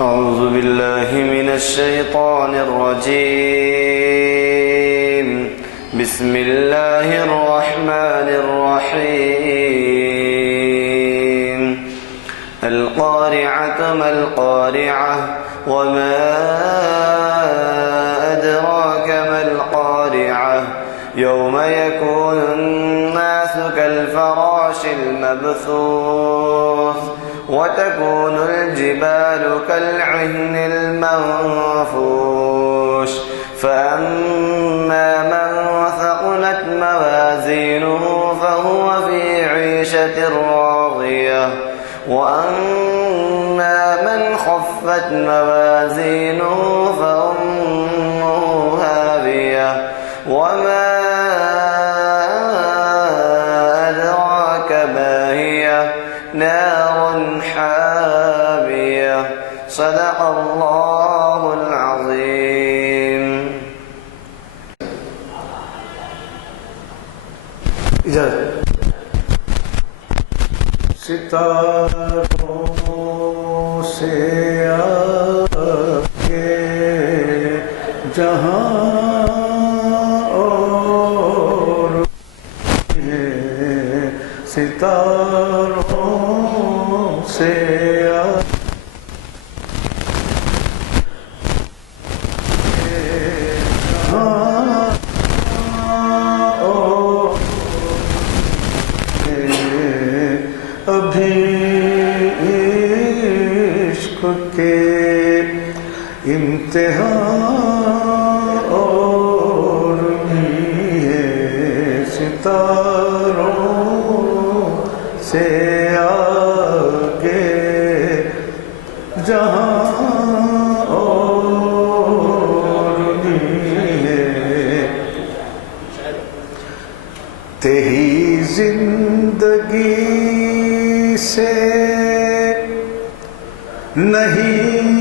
أعوذ بالله من الشيطان الرجيم. بسم الله الرحمن الرحيم. القارعة ما القارعة وما أدراك ما القارعة يوم يكون الناس كالفراش المبثوث وتكون الجبال كالعهن المنفوش فأما من ثقلت موازينه فهو في عيشة راضية وأما من خفت موازينه فأمه هاوية وما أدراك ما هي نار حامية. صدق الله العظيم. ستاروں سے آگے جہاں اور ہے، ستاروں سے امتحان اور بھی ہے، ستاروں سے آگے جہاں اور بھی ہے، تیری زندگی سے نہیں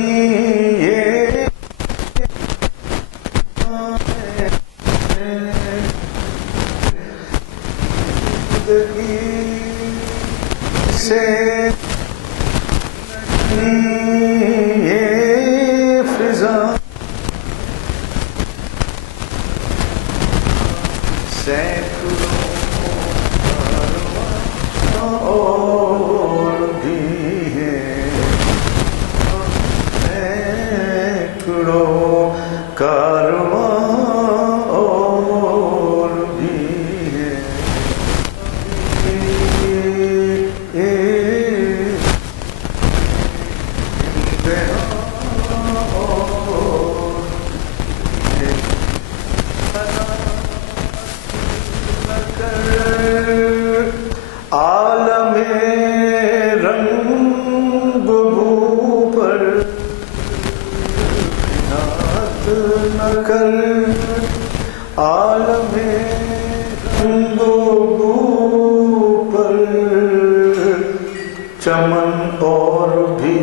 چمن اور بھی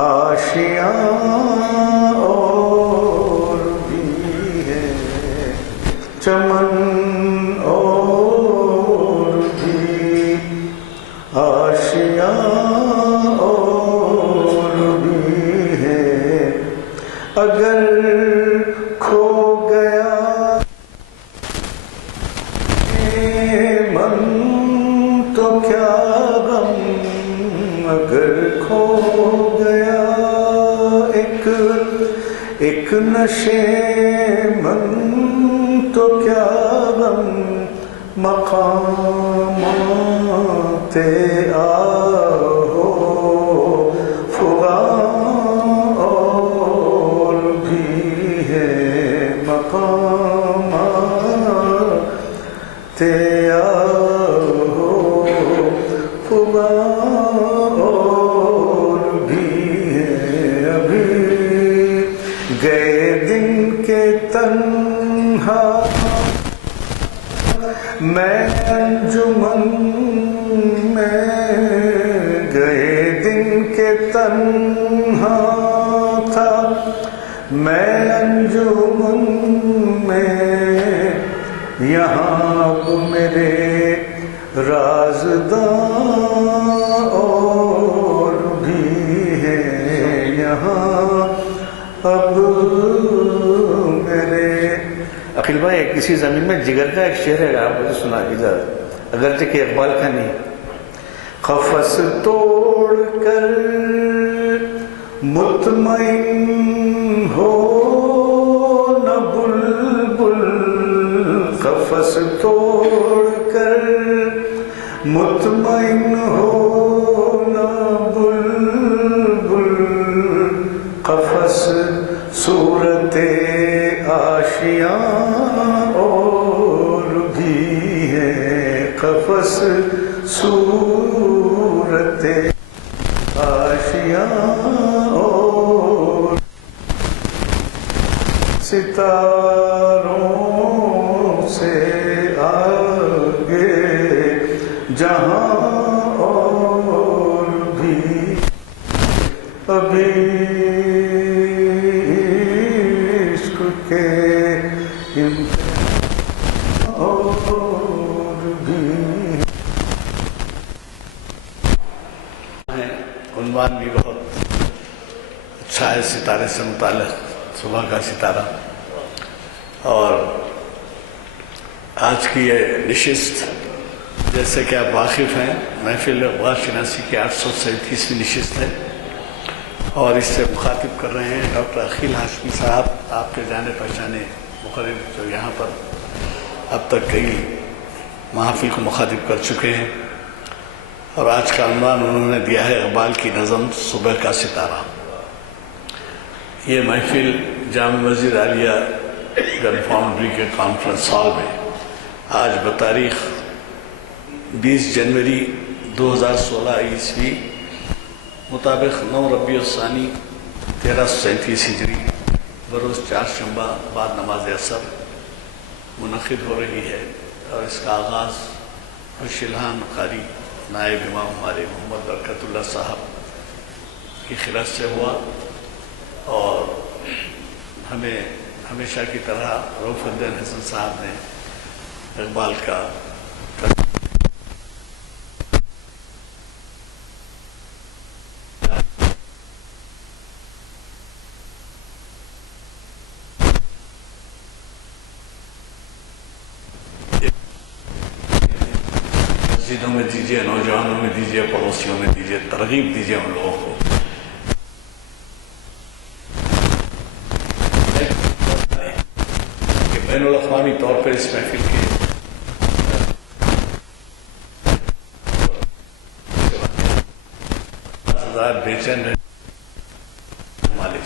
آشیاں اور بھی ہے، چمن اور بھی آشیاں اور بھی ہے، اگر کھو گیا من تو کیا اگر کھو گیا ایک نشے من تو کیا غم، مقامات آہو فغاں اور بھی ہے، مقامات آہو فغاں گئے دن کے تنہا میں انجمن میں، گئے دن کے تنہا تھا میں انجمن میں، یہاں اب میرے رازداں اور بھی ہے، عقیل بھائی کسی زمین میں جگر کا ایک شعر ہے، آپ مجھے سنا ادھر، اگرچہ کہ اقبال کا نہیں. قفس توڑ کر مطمئن ہو نہ بلبل، قفس توڑ کر مطمئن ہو نہ بلبل، قفس صورت آشیاں اور بھی ہے، قفس صورت آشیاں اور ستاروں سے آگے جہاں اور بھی ابھی عشق کے اور بھی. عنوان بھی بہت اچھا ہے، ستارے سے متعلق، صبح کا ستارہ. اور آج کی یہ نشست جیسے کہ آپ واقف ہیں محفل اقبال شناسی کی 837ویں نشست ہے، اور اس سے مخاطب کر رہے ہیں ڈاکٹر عقیل ہاشمی صاحب، آپ کے جانے پہچانے مقرر جو یہاں پر اب تک کئی محافل کو مخاطب کر چکے ہیں. اور آج کا عنوان انہوں نے دیا ہے اقبال کی نظم صبح کا ستارہ. یہ محفل جامع مسجد عالیہ گن فاؤنڈری کے کانفرنس ہال میں آج بتاریخ 20 جنوری 2016 عیسوی مطابق 9 ربیع الثانی 1337 ہجری بروز چہارشنبہ بعد نماز عصر منعقد ہو رہی ہے. اور اس کا آغاز خوش الہان قاری نائب امام ہمارے محمد برکت اللہ صاحب کی خلافت سے ہوا، اور ہمیں ہمیشہ کی طرح رؤف الدین حسن صاحب نے اقبال کا مسجدوں میں دیجیے، نوجوانوں میں دیجیے، پڑوسیوں میں دیجیے، ترغیب دیجیے ان لوگوں کو. کہ بین الاقوامی طور پر اس محفل کے بے چین رہے مالک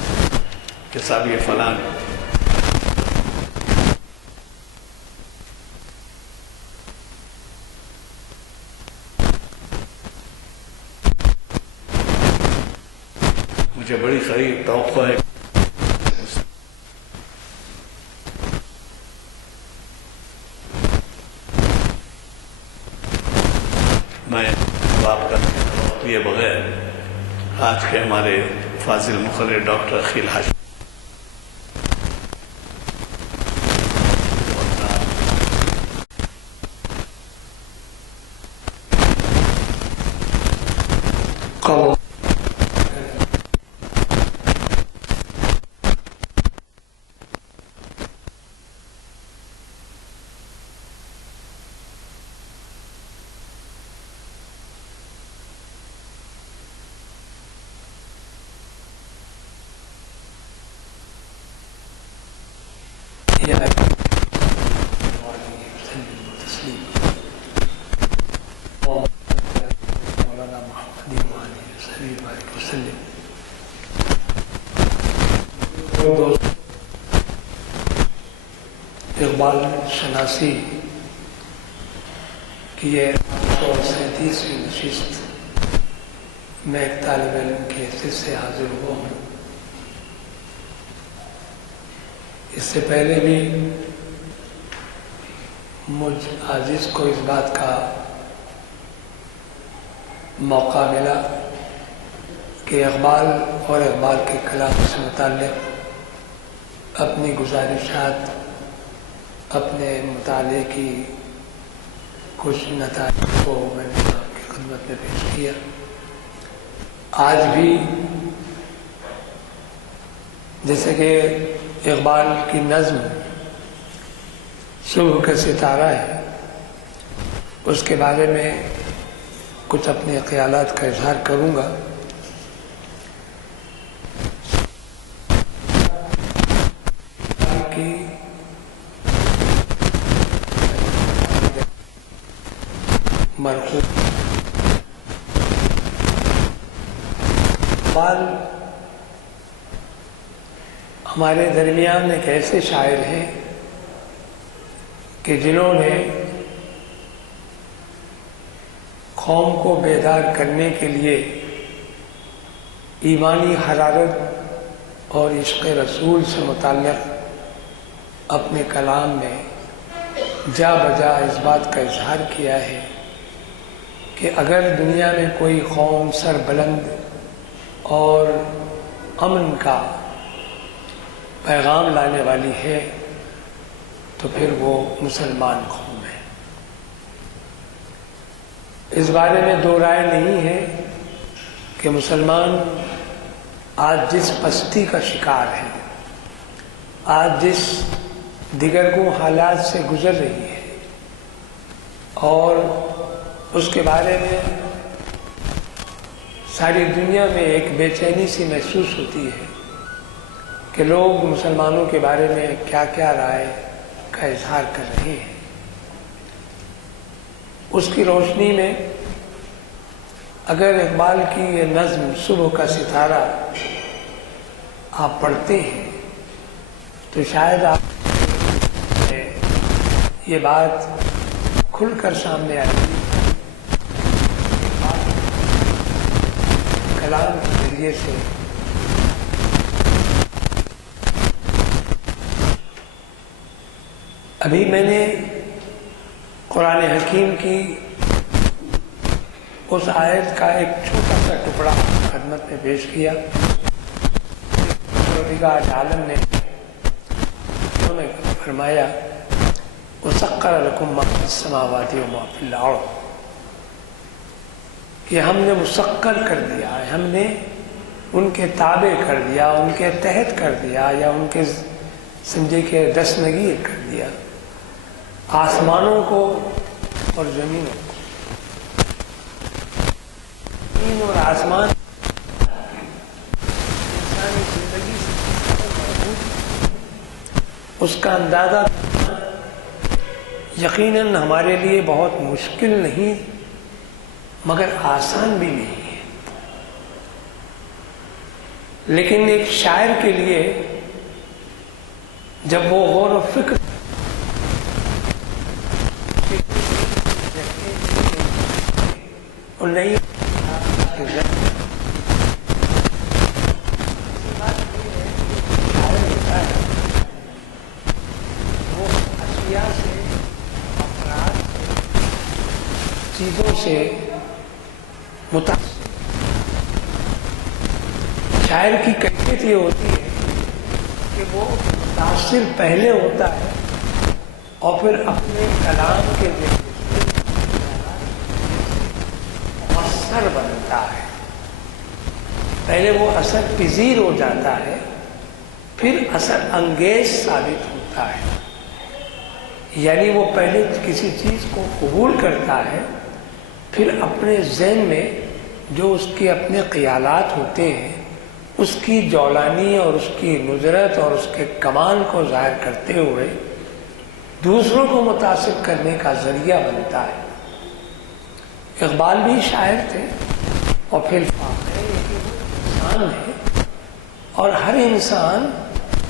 کہ صاحب یہ فلان مجھے بڑی قریب توقع ہے میں بات کرنے کے بغیر آج کے ہمارے فاضل مقرر ڈاکٹر عقیل ہاشمی اقبال شناسی کی یہ 837ویں نشست میں ایک طالب علم کی حیثیت سے حاضر ہوا ہوں. اس سے پہلے بھی مجھ عزیز کو اس بات کا موقع ملا کہ اقبال اور اقبال کے کلام سے متعلق اپنی گزارشات، اپنے مطالعے کی کچھ نتائج کو میں نے آپ کی خدمت میں پیش کیا. آج بھی جیسے کہ اقبال کی نظم صبح کا ستارہ ہے، اس کے بارے میں کچھ اپنے خیالات کا اظہار کروں گا۔ مرحوم اقبال ہمارے درمیان ایک ایسے شاعر ہیں کہ جنہوں نے قوم کو بیدار کرنے کے لیے ایمانی حرارت اور عشق رسول سے متعلق اپنے کلام میں جا بجا اس بات کا اظہار کیا ہے کہ اگر دنیا میں کوئی قوم سر بلند اور امن کا پیغام لانے والی ہے تو پھر وہ مسلمان قوم ہے۔ اس بارے میں دو رائے نہیں ہے کہ مسلمان آج جس پستی کا شکار ہے، آج جس دیگرگوں حالات سے گزر رہی ہے، اور اس کے بارے میں ساری دنیا میں ایک بے چینی سی محسوس ہوتی ہے کہ لوگ مسلمانوں کے بارے میں کیا کیا رائے کا اظہار کر رہے ہیں، اس کی روشنی میں اگر اقبال کی یہ نظم صبح کا ستارہ آپ پڑھتے ہیں تو شاید آپ یہ بات کھل کر سامنے آئے گی۔ کلام کے ذریعے سے ابھی میں نے قرآن حکیم کی اس آیت کا ایک چھوٹا سا ٹکڑا خدمت میں پیش کیا۔ پروردگار عالم نے انہوں نے فرمایا وَسَخَّرَ لَكُم مَّا فِي السَّمَاوَاتِ وَمَا فِي الْأَرْضِ، کہ ہم نے مسخر کر دیا ہے، ہم نے ان کے تابع کر دیا، ان کے تحت کر دیا، یا ان کے سمجھے کہ دستنگیر کر دیا آسمانوں کو اور زمینوں کو۔ زمین اور آسمان انسانی زندگی سے اس کا اندازہ یقیناً ہمارے لیے بہت مشکل نہیں مگر آسان بھی نہیں ہے، لیکن ایک شاعر کے لیے جب وہ غور و فکر اور نہیں وہ اشیاء سے، افراد سے، چیزوں سے متاثر۔ شاعر کی کیفیت یہ ہوتی ہے کہ وہ متاثر پہلے ہوتا ہے اور پھر اپنے کلام کے ذریعے مؤثر بنتا ہے۔ پہلے وہ اثر پذیر ہو جاتا ہے، پھر اثر انگیز ثابت ہوتا ہے، یعنی وہ پہلے کسی چیز کو قبول کرتا ہے، پھر اپنے ذہن میں جو اس کے اپنے خیالات ہوتے ہیں اس کی جولانی اور اس کی نظرت اور اس کے کمال کو ظاہر کرتے ہوئے دوسروں کو متاثر کرنے کا ذریعہ بنتا ہے۔ اقبال بھی شاعر تھے اور پھر انسان ہے، اور ہر انسان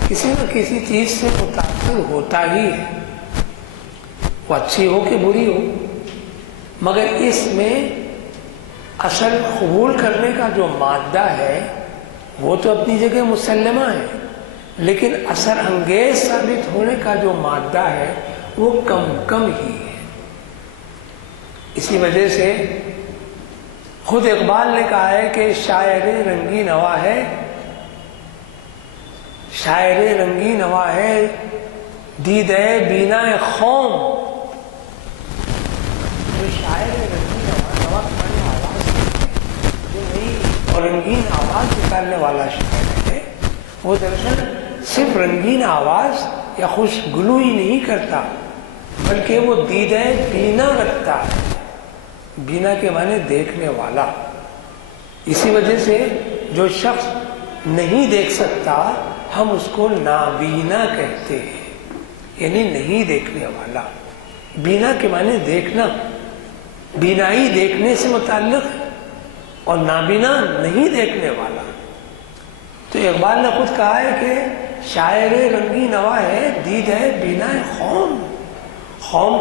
کسی نہ کسی چیز سے متاثر ہوتا ہی ہے، وہ اچھی ہو کہ بری ہو، مگر اس میں اثر قبول کرنے کا جو مادہ ہے وہ تو اپنی جگہ مسلمہ ہے، لیکن اثر انگیز ثابت ہونے کا جو مادہ ہے وہ کم ہی ہے۔ اسی وجہ سے خود اقبال نے کہا ہے کہ شاعر رنگی نوا ہے، شاعر رنگی نوا ہے دیدہ بینا قوم۔ جو شاعر رنگی نوا کرنے والا جو نئی اور رنگین آواز نکالنے والا شاعر ہے، وہ دراصل صرف رنگین آواز یا خوش گلو ہی نہیں کرتا بلکہ وہ دیدہ بینا رکھتا ہے. بینا کے معنی دیکھنے والا. اسی وجہ سے جو شخص نہیں دیکھ سکتا ہم اس کو نابینا کہتے ہیں، یعنی نہیں دیکھنے والا. بینا کے معنی دیکھنا، بینائی دیکھنے سے متعلق ہے اور نابینا نہیں دیکھنے والا. تو اقبال نے خود کہا ہے کہ شاعر رنگی نوا ہے، دید ہے بینا قوم. قوم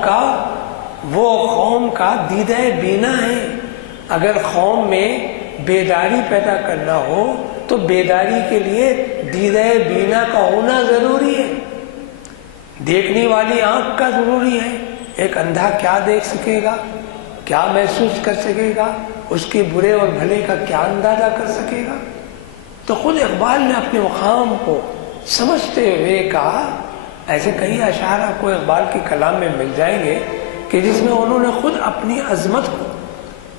کا دید بینا ہے. اگر قوم میں بیداری پیدا کرنا ہو تو بیداری کے لیے دید بینا کا ہونا ضروری ہے. دیکھنے والی آنکھ کا ضروری ہے. ایک اندھا کیا دیکھ سکے گا، کیا محسوس کر سکے گا، اس کے برے اور بھلے کا کیا اندازہ کر سکے گا. تو خود اقبال نے اپنے مقام کو سمجھتے ہوئے کہا. ایسے کئی اشعار آپ کو اقبال کے کلام میں مل جائیں گے کہ جس میں انہوں نے خود اپنی عظمت کو،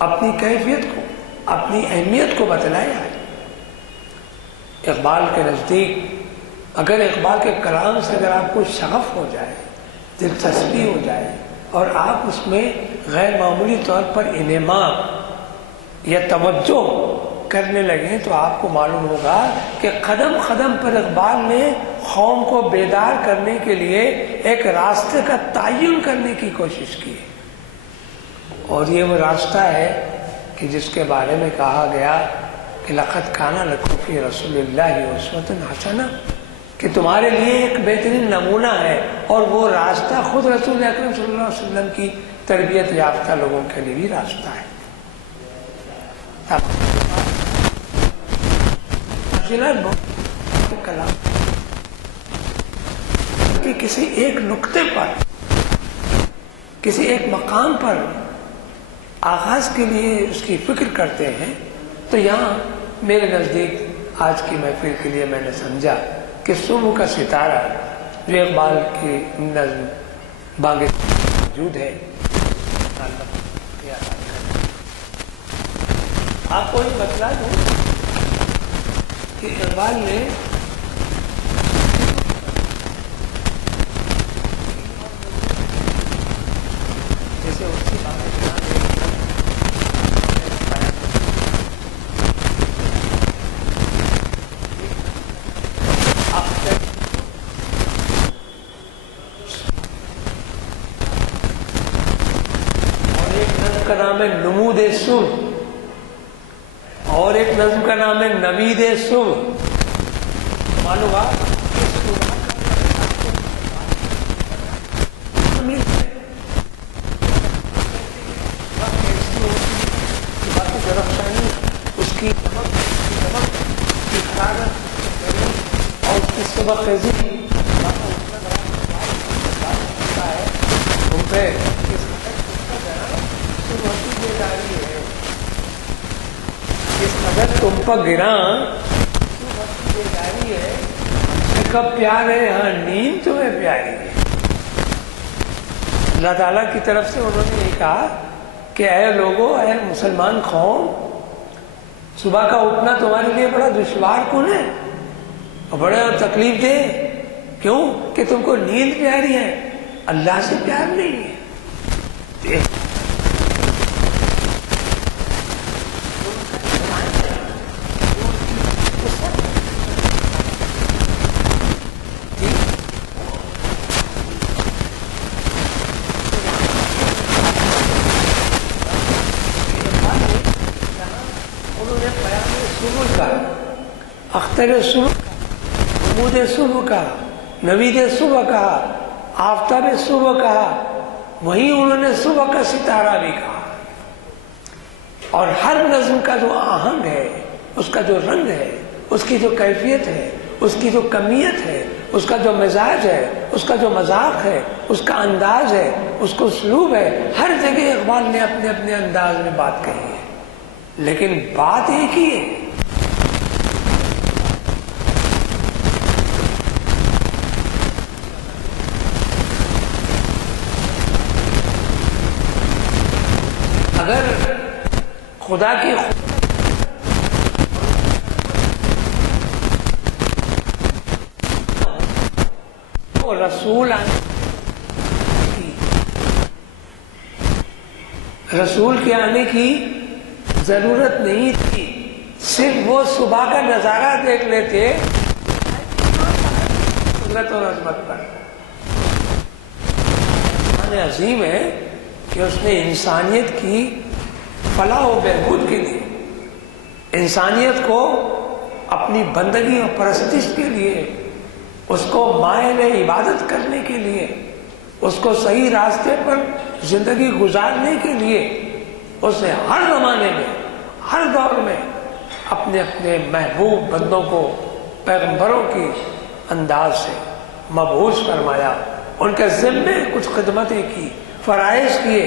اپنی کیفیت کو، اپنی اہمیت کو بتلایا ہے. اقبال کے نزدیک اگر اقبال کے کلام سے اگر آپ کو شغف ہو جائے، دلچسپی ہو جائے اور آپ اس میں غیر معمولی طور پر انہمام یا توجہ کرنے لگیں تو آپ کو معلوم ہوگا کہ قدم قدم پر اقبال نے قوم کو بیدار کرنے کے لیے ایک راستے کا تعین کرنے کی کوشش کی. اور یہ وہ راستہ ہے کہ جس کے بارے میں کہا گیا کہ لقد کان لکم فی رسول اللہ اسوۃ حسنہ، کہ تمہارے لیے ایک بہترین نمونہ ہے. اور وہ راستہ خود رسول اکرم صلی اللہ علیہ وسلم کی تربیت یافتہ لوگوں کے لیے بھی راستہ ہے. کلام کہ کسی ایک نقطے پر، کسی ایک مقام پر آغاز کے لیے اس کی فکر کرتے ہیں. تو یہاں میرے نزدیک آج کی محفل کے لیے میں نے سمجھا کہ صبح کا ستارہ جو اقبال کی نظم بانگ موجود ہے، آپ کو یہ بتلا دوں کہ اقبال نے جیسے اس کی اور ایک نظم کا نام ہے نمود صبح، اور ایک نظم کا نام ہے نوید صبح. معلوم اس کی اور اس کی سبق خیزی ان پہ اس قدر تم پر گراں بیداری ہے، کب پیار ہے ہاں نیند تمہیں پیاری ہے. اللہ تعالیٰ کی طرف سے انہوں نے یہ کہا کہ اے لوگو، اے مسلمان قوم، صبح کا اٹھنا تمہارے لیے بڑا دشوار کن ہے اور بڑا تکلیف دہ. کیوں؟ کہ تم کو نیند پیاری ہے، اللہ سے پیار نہیں ہے. اختر صبح، نمود صبح کا، نوید صبح کہا، آفتاب صبح کہا، وہیں انہوں نے صبح کا ستارہ بھی کہا. اور ہر نظم کا جو آہنگ ہے، اس کا جو رنگ ہے، اس کی جو کیفیت ہے، اس کی جو کمیت ہے، اس کا جو مزاج ہے، اس کا جو مذاق ہے، اس کا انداز ہے، اس کو اسلوب ہے، ہر جگہ اقبال نے اپنے اپنے انداز میں بات کہی ہے. لیکن بات ایک ہی ہے. اگر خدا کی رسول رسول کے آنے کی ضرورت نہیں تھی، صرف وہ صبح کا نظارہ دیکھ لیتے قدرت اور عظمت پر۔ اتنا عظیم ہے کہ اس نے انسانیت کی فلاح و بہبود کے لیے، انسانیت کو اپنی بندگی اور پرستش کے لیے، اس کو مائل عبادت کرنے کے لیے، اس کو صحیح راستے پر زندگی گزارنے کے لیے، اس نے ہر زمانے میں، ہر دور میں اپنے اپنے محبوب بندوں کو پیغمبروں کی انداز سے مبعوث فرمایا، ان کے ذمے کچھ خدمتیں کی، فرائض کیے،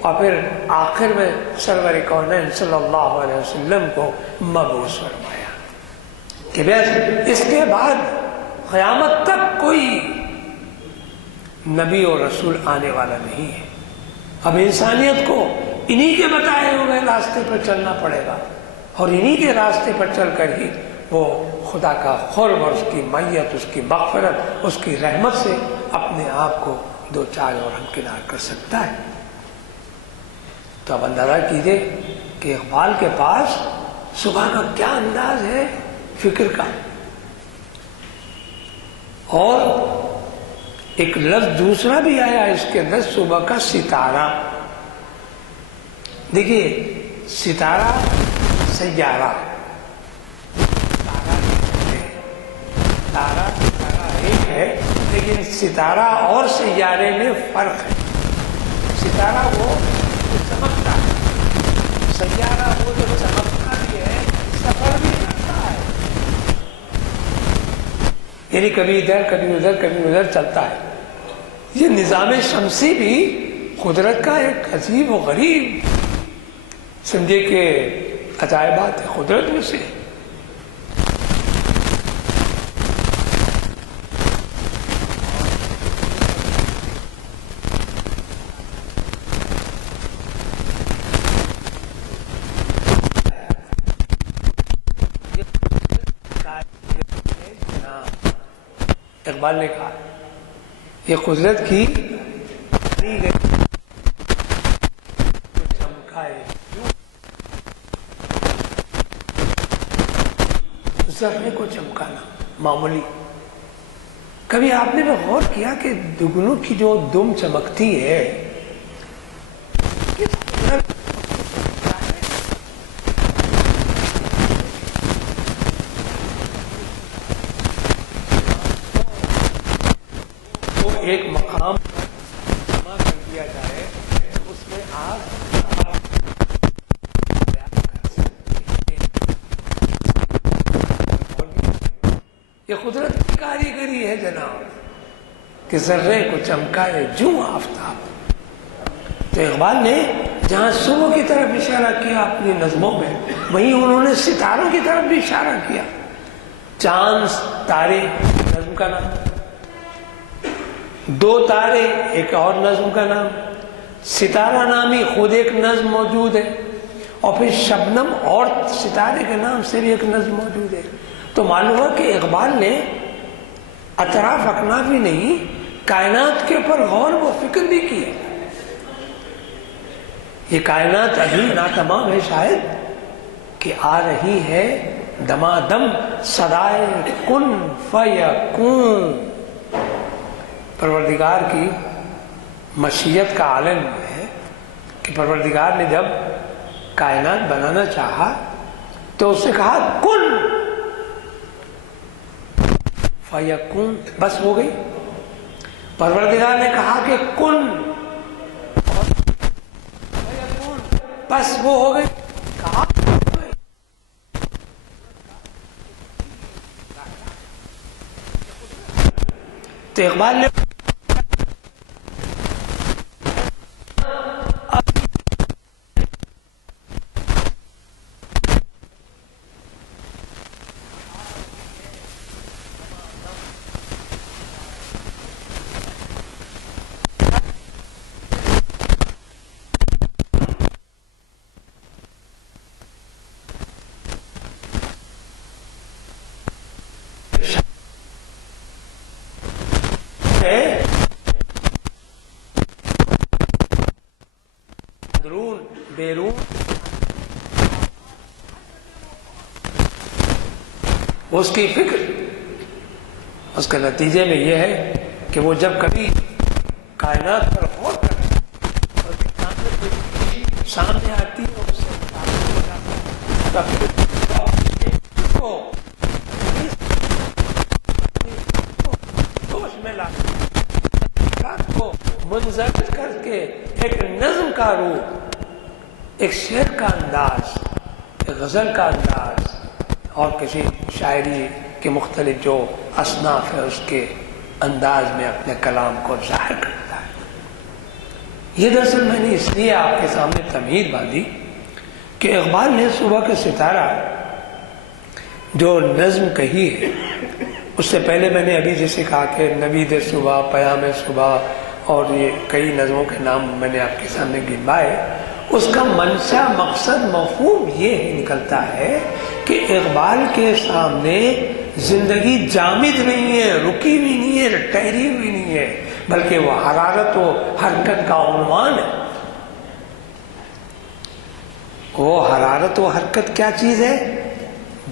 اور پھر آخر میں سرور کونین صلی اللہ علیہ وسلم کو مبعوث فرمایا کہ بس اس کے بعد قیامت تک کوئی نبی اور رسول آنے والا نہیں ہے۔ اب انسانیت کو انہی کے بتائے ہوئے راستے پر چلنا پڑے گا، اور انہی کے راستے پر چل کر ہی وہ خدا کا قرب اور اس کی معیت، اس کی مغفرت، اس کی رحمت سے اپنے آپ کو دو چار اور ہمکنار کر سکتا ہے۔ تو اب اندازہ کیجیے کہ اقبال کے پاس صبح کا کیا انداز ہے فکر کا، اور ایک لفظ دوسرا بھی آیا اس کے اندر، صبح کا ستارہ۔ دیکھیے ستارہ سیارہ، تارا ایک ہے، لیکن ستارہ اور سیارے میں فرق ہے۔ ستارہ وہ جو چمکتا ہے، سیارہ وہ جو چمکتا بھی ہے، سفر بھی کرتا ہے، یعنی کبھی ادھر کبھی ادھر کبھی ادھر چلتا ہے۔ یہ نظام شمسی بھی قدرت کا ایک عجیب و غریب سمجھے کہ عجائبات قدرت میں سے۔ اقبال نے کہا یہ قدرت کی چمکائے ذرے کو چمکانا معمولی۔ کبھی آپ نے بھی غور کیا کہ دگنوں کی جو دم چمکتی ہے، وہ ایک مقام جمع کر دیا جائے، اس میں آپ یہ قدرت کی کاریگری ہے جناب کہ ذرے کو چمکائے جو آفتاب۔ تو اقبال نے جہاں صبح کی طرف اشارہ کیا اپنی نظموں میں، وہیں انہوں نے ستاروں کی طرف بھی اشارہ کیا۔ چاند تارے نظم کا نام، دو تارے ایک اور نظم کا نام، ستارہ نامی خود ایک نظم موجود ہے، اور پھر شبنم اور ستارے کے نام سے بھی ایک نظم موجود ہے۔ تو معلوم ہوا کہ اقبال نے اطراف اکناف ہی نہیں، کائنات کے اوپر غور و فکر بھی کی ہے۔ یہ کائنات ابھی ناتمام ہے شاید، کہ آ رہی ہے دمادم صدائے کن فیکون۔ پروردگار کی مشیت کا عالم ہے کہ پروردگار نے جب کائنات بنانا چاہا تو اس نے کہا کن فیکون، بس ہو گئی۔ پروردگار نے کہا کہ کن فیکون، بس وہ ہو گئی، کہا تو اقبال نے اس کی فکر، اس کے نتیجے میں یہ ہے کہ وہ جب کبھی کائنات پر غور کرے اور سامنے آتی ہے اس سے جوش میں لا کو منظر کر کے ایک نظم کا روپ، ایک شعر کا انداز، ایک غزل کا انداز اور کسی شاعری کے مختلف جو اصناف ہے اس کے انداز میں اپنے کلام کو ظاہر کرتا ہے۔ یہ دراصل میں نے اس لیے آپ کے سامنے تمہید باندھی کہ اقبال نے صبح کا ستارہ جو نظم کہی ہے، اس سے پہلے میں نے ابھی جیسے کہا کہ نوید صبح، پیام صبح اور یہ کئی نظموں کے نام میں نے آپ کے سامنے گنوائے، اس کا منشا، مقصد، مفہوم یہ نکلتا ہے کہ اقبال کے سامنے زندگی جامد نہیں ہے، رکی ہوئی نہیں ہے، ٹھہری ہوئی نہیں ہے، بلکہ وہ حرارت و حرکت کا عنوان ہے۔ وہ حرارت و حرکت کیا چیز ہے؟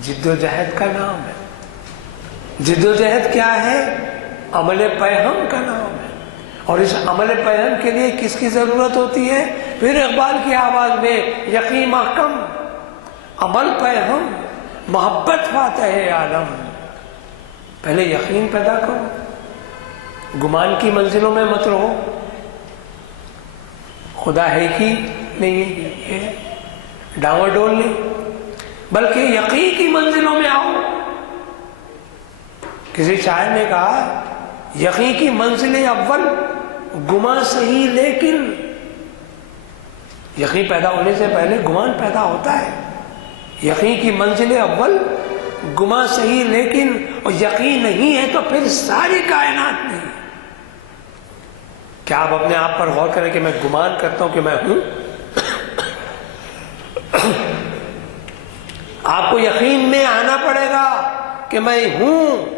جد و جہد کا نام ہے۔ جد و جہد کیا ہے؟ عمل پیہم کا نام ہے۔ اور اس عمل پیہم کے لیے کس کی ضرورت ہوتی ہے؟ پھر اقبال کی آواز میں یقین محکم، عمل پیہم، محبت فاتح عالم۔ پہلے یقین پیدا کرو، گمان کی منزلوں میں مت رہو، خدا ہے کہ نہیں ہے ڈاور ڈول نہیں، بلکہ یقین کی منزلوں میں آؤ۔ کسی شاعر نے کہا یقین کی منزل اول گمان صحیح، لیکن یقین پیدا ہونے سے پہلے گمان پیدا ہوتا ہے۔ یقین کی منزل اول گمان صحیح لیکن، اور یقین نہیں ہے تو پھر ساری کائنات نہیں۔ کیا آپ اپنے آپ پر غور کریں کہ میں گمان کرتا ہوں کہ میں ہوں؟ آپ کو یقین میں آنا پڑے گا کہ میں ہوں،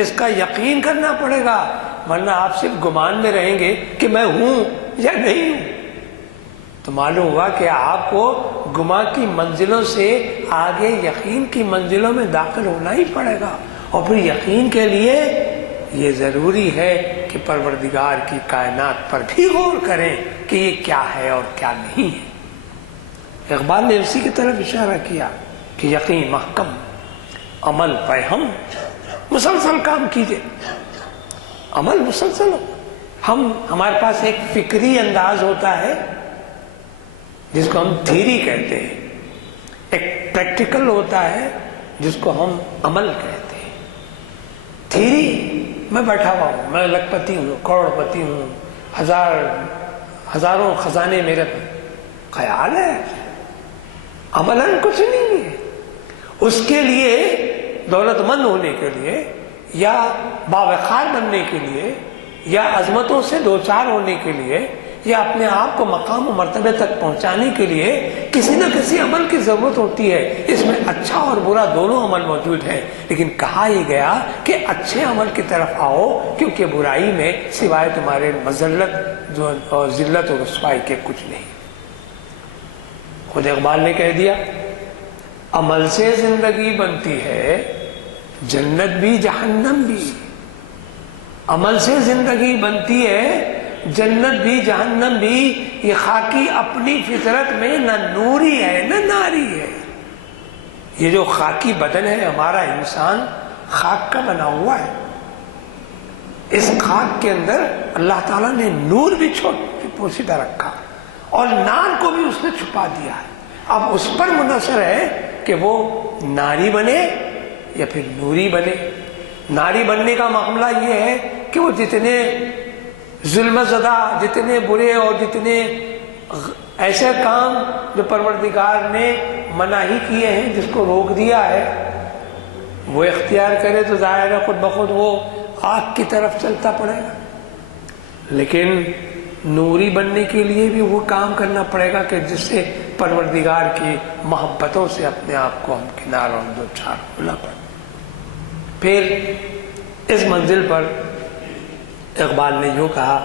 اس کا یقین کرنا پڑے گا، ورنہ آپ صرف گمان میں رہیں گے کہ میں ہوں یا نہیں ہوں۔ تو معلوم ہوا کہ آپ کو گمان کی منزلوں سے آگے یقین کی منزلوں میں داخل ہونا ہی پڑے گا، اور پھر یقین کے لیے یہ ضروری ہے کہ پروردگار کی کائنات پر بھی غور کریں کہ یہ کیا ہے اور کیا نہیں ہے۔ اقبال نے اسی کی طرف اشارہ کیا کہ یقین محکم، عمل پیہم، مسلسل کام کیجئے، عمل مسلسل ہو۔ ہمارے پاس ایک فکری انداز ہوتا ہے جس کو ہم تھیری کہتے ہیں، ایک پریکٹیکل ہوتا ہے جس کو ہم عمل کہتے ہیں۔ تھیری میں بیٹھا ہوا ہوں، میں لکھ پتی ہوں، کروڑ پتی ہوں، ہزاروں خزانے میرے خیال ہے، عملاً کچھ نہیں ہے۔ اس کے لیے دولت مند ہونے کے لیے یا باوقار بننے کے لیے یا عظمتوں سے دوچار ہونے کے لیے یا اپنے آپ کو مقام و مرتبے تک پہنچانے کے لیے کسی نہ کسی عمل کی ضرورت ہوتی ہے۔ اس میں اچھا اور برا دونوں عمل موجود ہیں، لیکن کہا یہ گیا کہ اچھے عمل کی طرف آؤ، کیونکہ برائی میں سوائے تمہارے مذلت اور ذلت اور رسوائی کے کچھ نہیں۔ خود اقبال نے کہہ دیا عمل سے زندگی بنتی ہے جنت بھی جہنم بھی، عمل سے زندگی بنتی ہے جنت بھی جہنم بھی، یہ خاکی اپنی فطرت میں نہ نوری ہے نہ ناری ہے۔ یہ جو خاکی بدن ہے ہمارا، انسان خاک کا بنا ہوا ہے، اس خاک کے اندر اللہ تعالیٰ نے نور بھی پوشیدہ رکھا اور نار کو بھی اس نے چھپا دیا ہے۔ اب اس پر منحصر ہے کہ وہ ناری بنے یا پھر نوری بنے۔ ناری بننے کا معاملہ یہ ہے کہ وہ جتنے ظلم زدہ، جتنے برے اور جتنے ایسے کام جو پروردگار نے مناہی کیے ہیں، جس کو روک دیا ہے، وہ اختیار کرے تو ظاہر ہے خود بخود وہ آگ کی طرف چلتا پڑے گا۔ لیکن نوری بننے کے لیے بھی وہ کام کرنا پڑے گا کہ جس سے پروردگار کی محبتوں سے اپنے آپ کو ہم کنار اور دو چار ہونا پڑے۔ پھر اس منزل پر اقبال نے یوں کہا،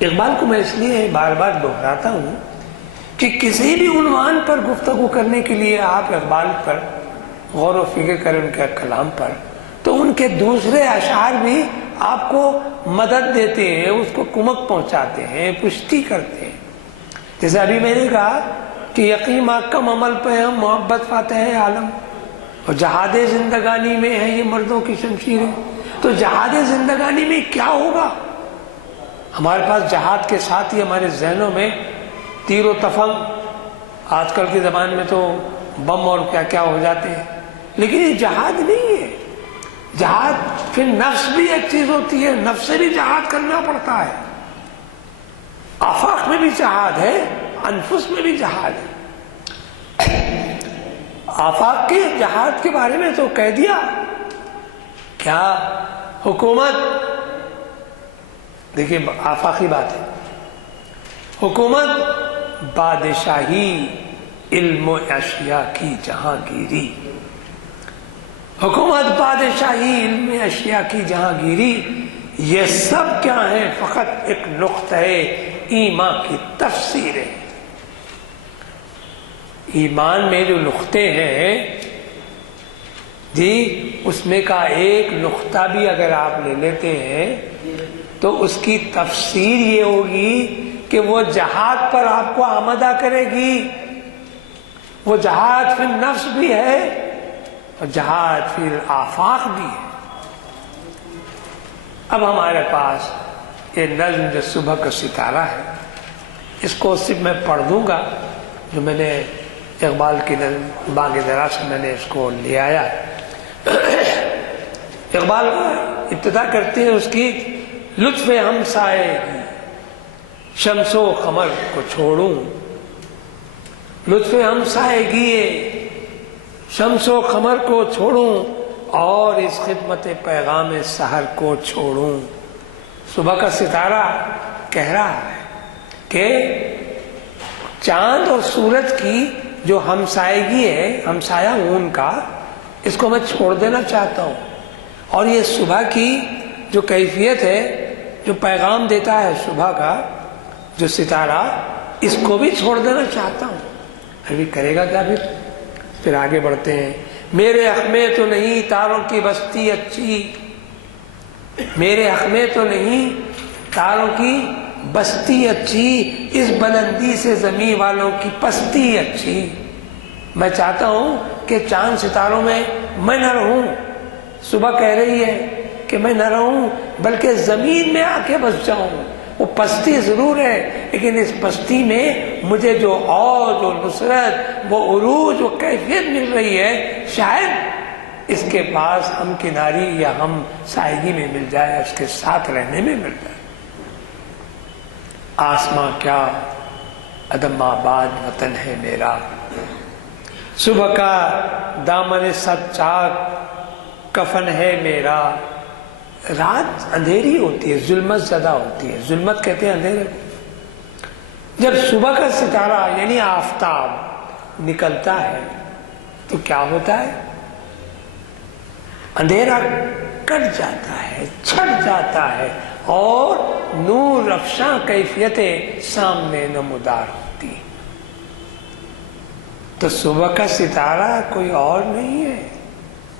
اقبال کو میں اس لیے بار بار دہراتا ہوں کہ کسی بھی عنوان پر گفتگو کرنے کے لیے آپ اقبال پر غور و فکر کریں ان کے کلام پر تو ان کے دوسرے اشعار بھی آپ کو مدد دیتے ہیں، اس کو کمک پہنچاتے ہیں، پشتی کرتے ہیں. جیسے ابھی میں نے کہا کہ یقین محکم عمل پہ ہم محبت فاتح عالم، اور جہاد زندگانی میں ہے یہ مردوں کی شمشیریں. تو جہاد زندگانی میں کیا ہوگا؟ ہمارے پاس جہاد کے ساتھ ہی ہمارے ذہنوں میں تیر و تفنگ، آج کل کے زمانے میں تو بم اور کیا کیا ہو جاتے ہیں، لیکن یہ جہاد نہیں ہے. جہاد پھر نفس بھی ایک چیز ہوتی ہے، نفس سے بھی جہاد کرنا پڑتا ہے. آفاق میں بھی جہاد ہے، انفس میں بھی جہاد ہے. آفاق کے جہاد کے بارے میں تو کہہ دیا کیا حکومت، دیکھیے آفاقی بات ہے، حکومت بادشاہی علم و اشیاء کی جہانگیری. حکومت بادشاہی علم اشیاء کی جہانگیری، یہ سب کیا ہیں؟ فقط ایک نقطہ ایمان کی تفسیر ہے. ایمان میں جو نقطے ہیں جی، اس میں کا ایک نقطہ بھی اگر آپ لے لیتے ہیں تو اس کی تفسیر یہ ہوگی کہ وہ جہاد پر آپ کو آمادہ کرے گی. وہ جہاد فی النفس بھی ہے اور جہاد فی الآفاق بھی ہے. اب ہمارے پاس یہ نظم جو صبح کا ستارہ ہے، اس کو صرف میں پڑھ دوں گا، جو میں نے اقبال کی نظم باغ درا سے میں نے اس کو لے آیا. اقبال ابتدا کرتے ہیں اس کی، لطف ہمسائے کی شمس و قمر کو چھوڑوں، لطف ہمسائے گیے شمس و قمر کو چھوڑوں، اور اس خدمت پیغام سحر کو چھوڑوں. صبح کا ستارہ کہہ رہا ہے کہ چاند اور سورج کی جو ہمسائیگی ہے، ہمسایہ ہوں ان کا، اس کو میں چھوڑ دینا چاہتا ہوں. اور یہ صبح کی جو کیفیت ہے، جو پیغام دیتا ہے صبح کا جو ستارہ، اس کو بھی چھوڑ دینا چاہتا ہوں. ابھی کرے گا کیا؟ پھر آگے بڑھتے ہیں. میرے حق میں تو نہیں تاروں کی بستی اچھی، میرے حق میں تو نہیں تاروں کی بستی اچھی، اس بلندی سے زمین والوں کی پستی اچھی. میں چاہتا ہوں کہ چاند ستاروں میں میں نہ رہوں. صبح کہہ رہی ہے کہ میں نہ رہوں بلکہ زمین میں آ کے بس جاؤں. وہ پستی ضرور ہے، لیکن اس پستی میں مجھے جو اور جو نصرت، وہ عروج، وہ کیفیت مل رہی ہے، شاید اس کے پاس ہم کناری یا ہم سائیگی میں مل جائے، اس کے ساتھ رہنے میں مل جائے. آسماں کیا عدم آباد وطن ہے میرا، صبح کا دامن سد چاک کفن ہے میرا. رات اندھیری ہوتی ہے، ظلمت زدہ ہوتی ہے، ظلمت کہتے ہیں اندھیرے. جب صبح کا ستارہ یعنی آفتاب نکلتا ہے تو کیا ہوتا ہے؟ اندھیرا کٹ جاتا ہے، چھٹ جاتا ہے، اور نور افشاں کیفیتیں سامنے نمودار ہوتی. تو صبح کا ستارہ کوئی اور نہیں ہے،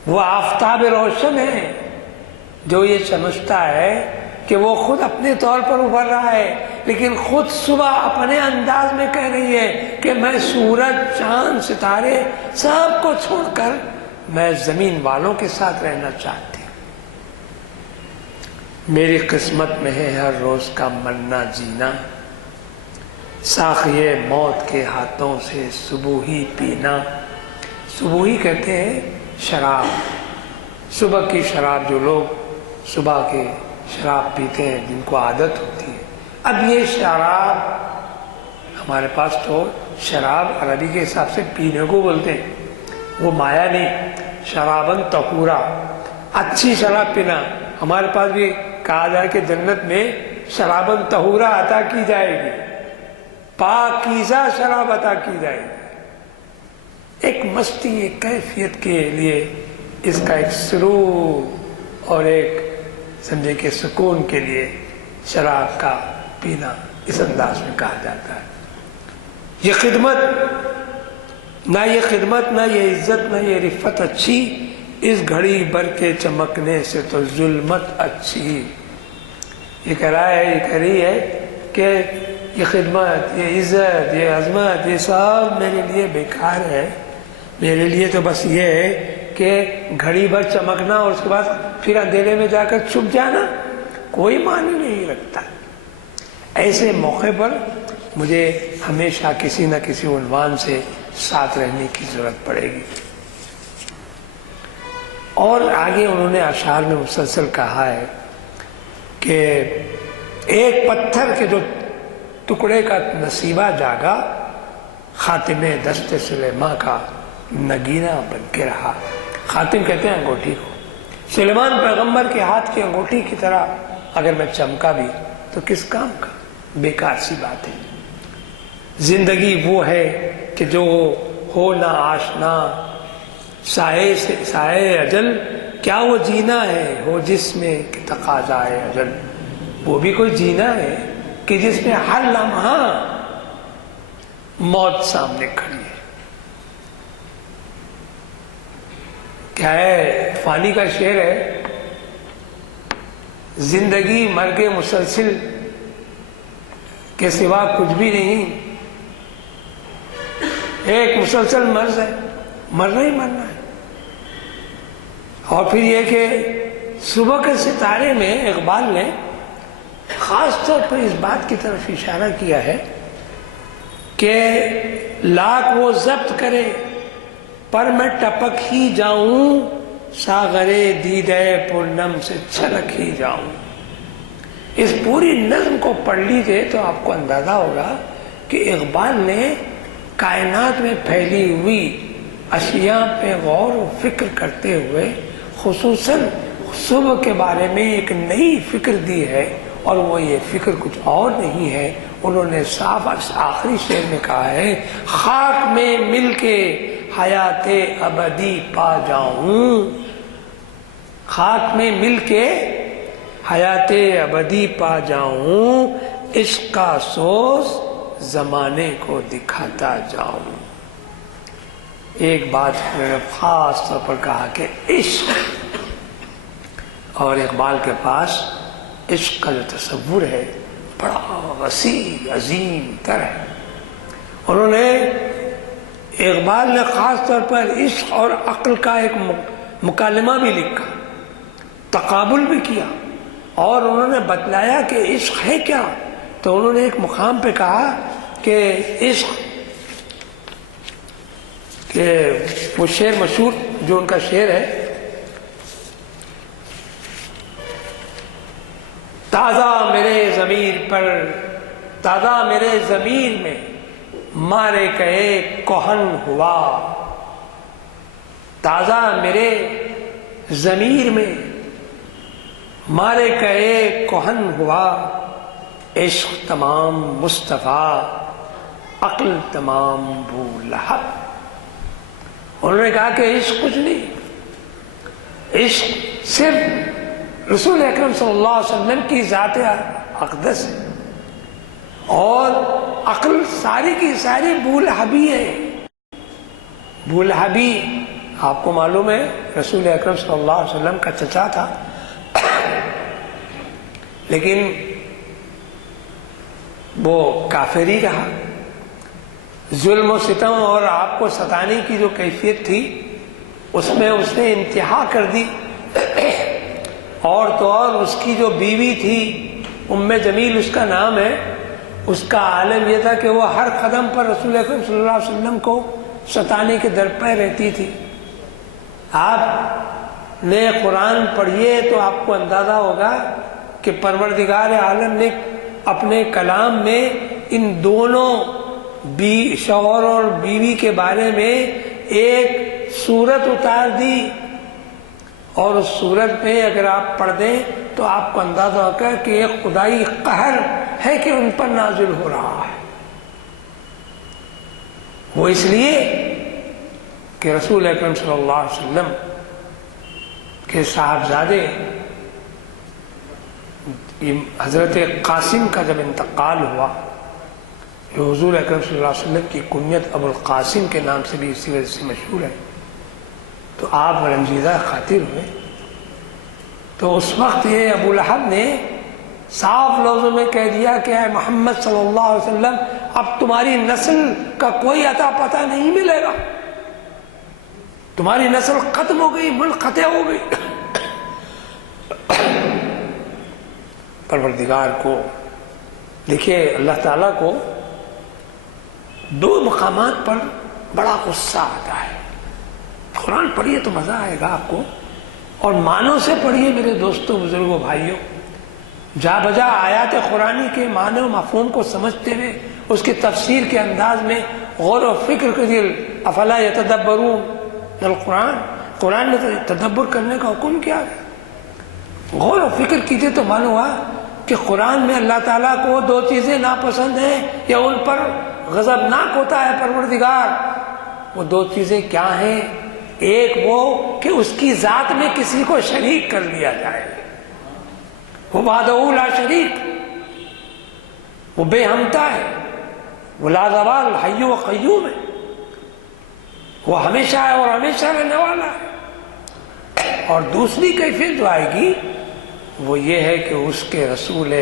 وہ آفتاب روشن ہے جو یہ سمجھتا ہے کہ وہ خود اپنے طور پر ابھر رہا ہے، لیکن خود صبح اپنے انداز میں کہہ رہی ہے کہ میں سورج، چاند، ستارے سب کو چھوڑ کر میں زمین والوں کے ساتھ رہنا چاہتی ہوں. میری قسمت میں ہے ہر روز کا مرنا جینا، ساقیے موت کے ہاتھوں سے صبحی پینا. صبحی کہتے ہیں شراب، صبح کی شراب. جو لوگ صبح کے شراب پیتے ہیں، جن کو عادت ہوتی ہے. اب یہ شراب ہمارے پاس تو شراب عربی کے حساب سے پینے کو بولتے ہیں، وہ مایا نہیں. شرابن طہورا، اچھی شراب پینا. ہمارے پاس بھی کہا جائے کہ جنت میں شرابن طہورا عطا کی جائے گی، پاکیزہ شراب عطا کی جائے گی. ایک مستی، ایک کیفیت کے لیے اس کا ایک سرور اور ایک سمجھے کہ سکون کے لیے شراب کا پینا اس انداز میں کہا جاتا ہے. یہ خدمت نہ یہ خدمت، نہ یہ عزت، نہ یہ رفت اچھی، اس گھڑی بھر کے چمکنے سے تو ظلمت اچھی۔ یہ کہہ رہا ہے، یہ کہہ رہی ہے کہ یہ خدمت، یہ عزت، یہ عظمت، یہ سب میرے لیے بیکار ہے۔ میرے لیے تو بس یہ ہے کہ گھڑی بھر چمکنا اور اس کے بعد پھر اندھیرے میں جا کر چھپ جانا کوئی معنی نہیں رکھتا۔ ایسے موقع پر مجھے ہمیشہ کسی نہ کسی عنوان سے ساتھ رہنے کی ضرورت پڑے گی۔ اور آگے انہوں نے اشعار میں مسلسل کہا ہے کہ ایک پتھر کے جو ٹکڑے کا نصیبہ جاگا، خاتم دست سلیمان کا نگینہ بن کے رہا۔ خاتم کہتے ہیں انگوٹھی کو۔ سلیمان پیغمبر کے ہاتھ کی انگوٹھی کی طرح اگر میں چمکا بھی تو کس کام کا؟ بیکار سی بات ہے۔ زندگی وہ ہے کہ جو ہو نہ آشنا سائے سے سائے اجل، کیا وہ جینا ہے ہو جس میں کہ تقاضائے اجل۔ وہ بھی کوئی جینا ہے کہ جس میں ہر لمحہ موت سامنے کھڑی ہے۔ کیا ہے، فانی کا شعر ہے، زندگی مرگ مسلسل کے سوا کچھ بھی نہیں، ایک مسلسل مرض ہے، مرنا ہی مرنا ہے۔ اور پھر یہ کہ صبح کے ستارے میں اقبال نے خاص طور پر اس بات کی طرف اشارہ کیا ہے کہ لاکھ وہ ضبط کرے پر میں ٹپک ہی جاؤں، ساغرے دیدے پورنم سے چھلک ہی جاؤں۔ اس پوری نظم کو پڑھ لیجئے تو آپ کو اندازہ ہوگا کہ اقبال نے کائنات میں پھیلی ہوئی اشیاء پہ غور و فکر کرتے ہوئے خصوصاً صبح کے بارے میں ایک نئی فکر دی ہے، اور وہ یہ فکر کچھ اور نہیں ہے۔ انہوں نے صاف آخری شعر میں کہا ہے، خاک میں مل کے حیات ابدی پا جاؤں، خاک میں مل کے حیات ابدی پا جاؤں، عشق کا سوز زمانے کو دکھاتا جاؤں۔ ایک بات میں نے خاص طور پر کہا کہ عشق، اور اقبال کے پاس عشق کا جو تصور ہے بڑا وسیع عظیم تر ہے۔ انہوں نے اقبال نے خاص طور پر عشق اور عقل کا ایک مکالمہ بھی لکھا، تقابل بھی کیا، اور انہوں نے بتلایا کہ عشق ہے کیا۔ تو انہوں نے ایک مقام پہ کہا کہ عشق، کہ وہ شعر مشہور جو ان کا شعر ہے، تازہ میرے ضمیر پر، تازہ میرے ضمیر میں مارے کہے کوہن ہوا، تازہ میرے ضمیر میں مارے کہے کوہن ہوا، عشق تمام مصطفیٰ عقل تمام بو لہب۔ انہوں نے کہا کہ عشق کچھ نہیں، عشق صرف رسول اکرم صلی اللہ علیہ وسلم کی ذات اقدس ہے، اور عقل ساری کی ساری بو لہبی ہے۔ بو لہبی آپ کو معلوم ہے رسول اکرم صلی اللہ علیہ وسلم کا چچا تھا، لیکن وہ کافر ہی رہا۔ ظلم و ستم اور آپ کو ستانے کی جو کیفیت تھی اس میں اس نے انتہا کر دی، اور تو اور اس کی جو بیوی تھی ام جمیل اس کا نام ہے، اس کا عالم یہ تھا کہ وہ ہر قدم پر رسول اکرم صلی اللہ علیہ وسلم کو ستانے کے درپے رہتی تھی۔ آپ نے قرآن پڑھیے تو آپ کو اندازہ ہوگا کہ پروردگار عالم نے اپنے کلام میں ان دونوں شوہر اور بیوی کے بارے میں ایک سورت اتار دی، اور اس سورت میں اگر آپ پڑھ دیں تو آپ کو اندازہ ہوگا کہ ایک خدائی قہر ہے کہ ان پر نازل ہو رہا ہے۔ وہ اس لیے کہ رسول اکرم صلی اللہ علیہ وسلم کے صاحبزادے حضرت قاسم کا جب انتقال ہوا، جو حضور اکرم صلی اللہ علیہ وسلم کی کنیت ابو القاسم کے نام سے بھی اسی وجہ سے مشہور ہے، تو آپ رنجیدہ خاطر ہوئے، تو اس وقت یہ ابو لہب نے صاف لفظوں میں کہہ دیا کہ اے محمد صلی اللہ علیہ وسلم، اب تمہاری نسل کا کوئی عطا پتہ نہیں ملے گا، تمہاری نسل ختم ہو گئی، منقطع ہو گئی۔ پروردگار کو دیکھیے، اللہ تعالیٰ کو دو مقامات پر بڑا غصہ آتا ہے۔ قرآن پڑھیے تو مزہ آئے گا آپ کو، اور معنوں سے پڑھیے میرے دوستوں، بزرگوں، بھائیوں، جا بجا آیات قرآنی کے معنی و مفہوم کو سمجھتے ہوئے اس کی تفسیر کے انداز میں غور و فکر کریے۔ افلا یتدبرون القرآن، قرآن نے تدبر کرنے کا حکم کیا ہے، غور و فکر کیجئے تو معلوم ہوا کہ قرآن میں اللہ تعالیٰ کو دو چیزیں ناپسند ہیں یا ان پر غضبناک ہوتا ہے پروردگار۔ وہ دو چیزیں کیا ہیں؟ ایک وہ کہ اس کی ذات میں کسی کو شریک کر لیا جائے، وہ وحدہ لا شریک، وہ بے ہمتا ہے، وہ لا زوال، حی و قیوم ہے، وہ ہمیشہ ہے اور ہمیشہ رہنے والا ہے۔ اور دوسری کیفیت جو آئے گی وہ یہ ہے کہ اس کے رسول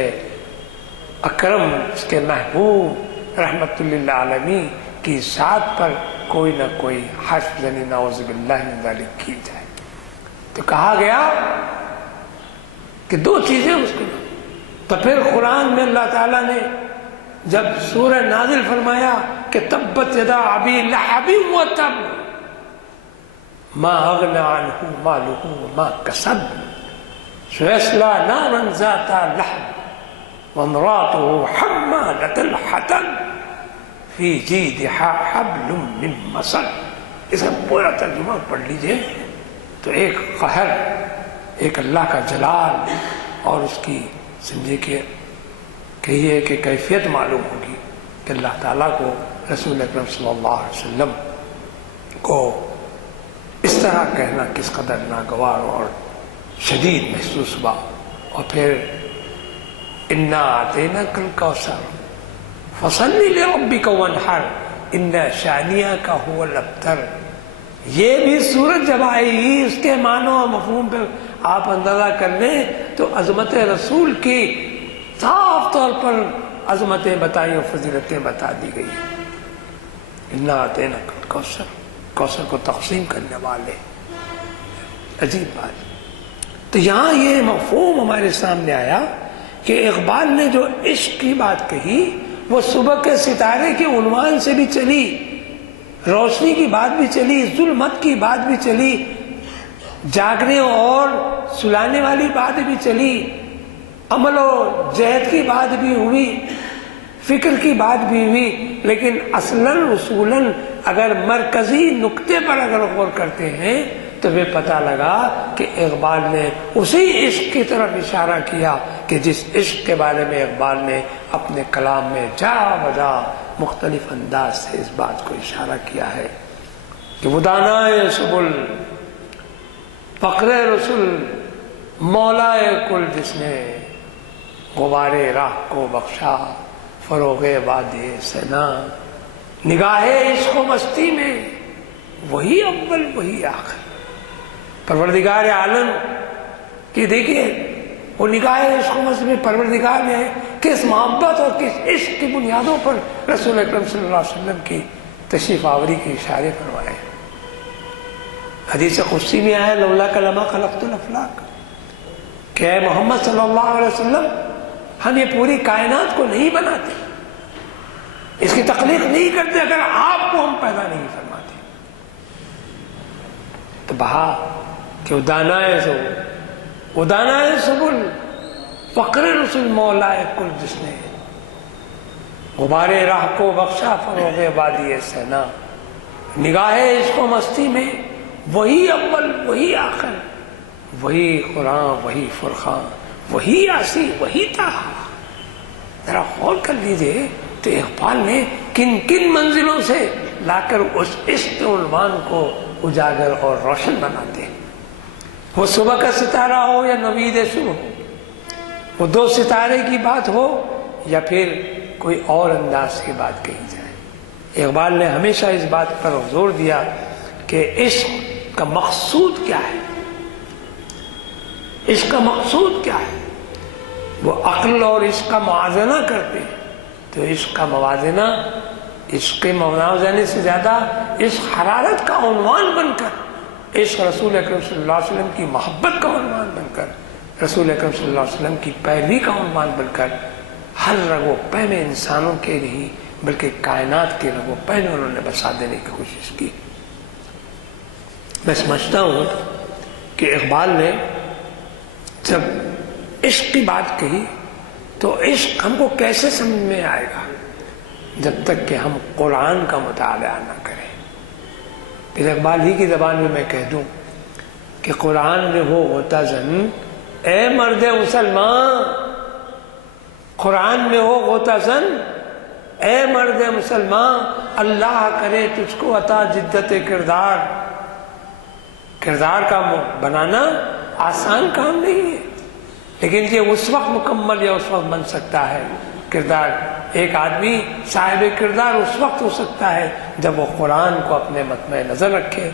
اکرم، اس کے محبوب رحمت للعالمین کی ذات پر کوئی نہ کوئی حرف یعنی نعوذ باللہ من ذالک کی جائے۔ تو کہا گیا کہ دو چیزیں اس کو، تو پھر قرآن میں اللہ تعالیٰ نے جب سورہ نازل فرمایا کہ تبت یدا ابی لہب وتب ما اغنی عنہ مالہ وما کسب سیصلی نارا ذات لہب وامرأته حمالۃ الحطب فی جیدها حبل من مسد۔ اس کا پورا ترجمہ پڑھ لیجئے تو ایک قہر، ایک اللہ کا جلال اور اس کی سمجھے کہ یہ کہ کیفیت معلوم ہوگی کہ اللہ تعالیٰ کو رسول اکرم صلی اللہ علیہ وسلم کو اس طرح کہنا کس قدر ناگوار اور شدید محسوس ہوا۔ اور پھر انا اعطیناک الکوثر فصلی لربک وانحر ان شانئک ھو الابتر۔ یہ بھی صورت جب آئے گی اس کے معنی و مفہوم پہ آپ اندازہ کر لیں تو عظمت رسول کی صاف طور پر عظمتیں بتائی اور فضیلتیں بتا دی گئی۔ انا اعطیناک الکوثر، کوثر کو تقسیم کرنے والے، عجیب بات۔ تو یہاں یہ مفہوم ہمارے سامنے آیا کہ اقبال نے جو عشق کی بات کہی وہ صبح کے ستارے کے عنوان سے بھی چلی، روشنی کی بات بھی چلی، ظلمت کی بات بھی چلی، جاگنے اور سلانے والی بات بھی چلی، عمل و جہد کی بات بھی ہوئی، فکر کی بات بھی ہوئی، لیکن اصلاً اصولاً اگر مرکزی نقطے پر اگر غور کرتے ہیں تو پھر پتہ لگا کہ اقبال نے اسی عشق کی طرف اشارہ کیا کہ جس عشق کے بارے میں اقبال نے اپنے کلام میں جا بجا مختلف انداز سے اس بات کو اشارہ کیا ہے کہ وہ دانائے سبل فقر رسول مولائے کل، جس نے غبار راہ کو بخشا فروغ وادی سنا، نگاہ عشق و مستی میں وہی اول وہی آخر۔ پروردگار عالم کی دیکھیے وہ نگاہ عشق و مستی میں پروردگار نے کس محبت اور کس عشق کی بنیادوں پر رسول اکرم صلی اللہ علیہ وسلم کی تشریف آوری کے اشارے فرمائے۔ حدیث قدسی میں آیا لولاک لما خلقت الافلاک، کہ اے محمد صلی اللہ علیہ وسلم ہم یہ پوری کائنات کو نہیں بناتے، اس کی تخلیق نہیں کرتے اگر آپ کو ہم پیدا نہیں فرماتے۔ تو بہا کہ ادانائے سبل فقر رسول مولائے کل، جس نے غبار راہ کو بخشا فروغ وادی سنا، نگاہ عشق و مستی میں وہی اول وہی آخر، وہی قرآن وہی فرقان وہی یاسی وہی طہا۔ ذرا غور کر لیجئے تو اقبال نے کن کن منزلوں سے لا کر اس عشق عنوان کو اجاگر اور روشن بناتے ہیں۔ وہ صبح کا ستارہ ہو یا نوید صبح ہو، وہ دو ستارے کی بات ہو یا پھر کوئی اور انداز کی بات کہی جائے۔ اقبال نے ہمیشہ اس بات پر زور دیا کہ عشق کا مقصود کیا ہے، عشق کا مقصود کیا ہے۔ وہ عقل اور عشق کا موازنہ کرتے ہیں، تو عشق کا موازنہ، عشق کے موازنے سے زیادہ عشق حرارت کا عنوان بن کر، عشق رسول اکرم صلی اللہ علیہ وسلم کی محبت کا عنوان بن کر، رسول اکرم صلی اللہ علیہ وسلم کی پیروی کا عنوان بن کر، ہر رگ و پے میں انسانوں کے نہیں بلکہ کائنات کے رگ و پے میں انہوں نے بسا دینے کی کوشش کی۔ میں سمجھتا ہوں کہ اقبال نے جب عشق کی بات کہی تو عشق ہم کو کیسے سمجھ میں آئے گا جب تک کہ ہم قرآن کا مطالعہ نہ کریں۔ پھر اقبال ہی کی زبان میں میں کہہ دوں کہ قرآن میں ہو غوطہ زن اے مرد مسلمان، قرآن میں ہو غوطہ زن اے مرد مسلمان، اللہ کرے تجھ کو عطا جدت کردار۔ کردار کا بنانا آسان کام نہیں ہے، لیکن یہ اس وقت مکمل یا اس وقت بن سکتا ہے کردار۔ ایک آدمی صاحب کردار اس وقت ہو سکتا ہے جب وہ قرآن کو اپنے مطمع نظر رکھے،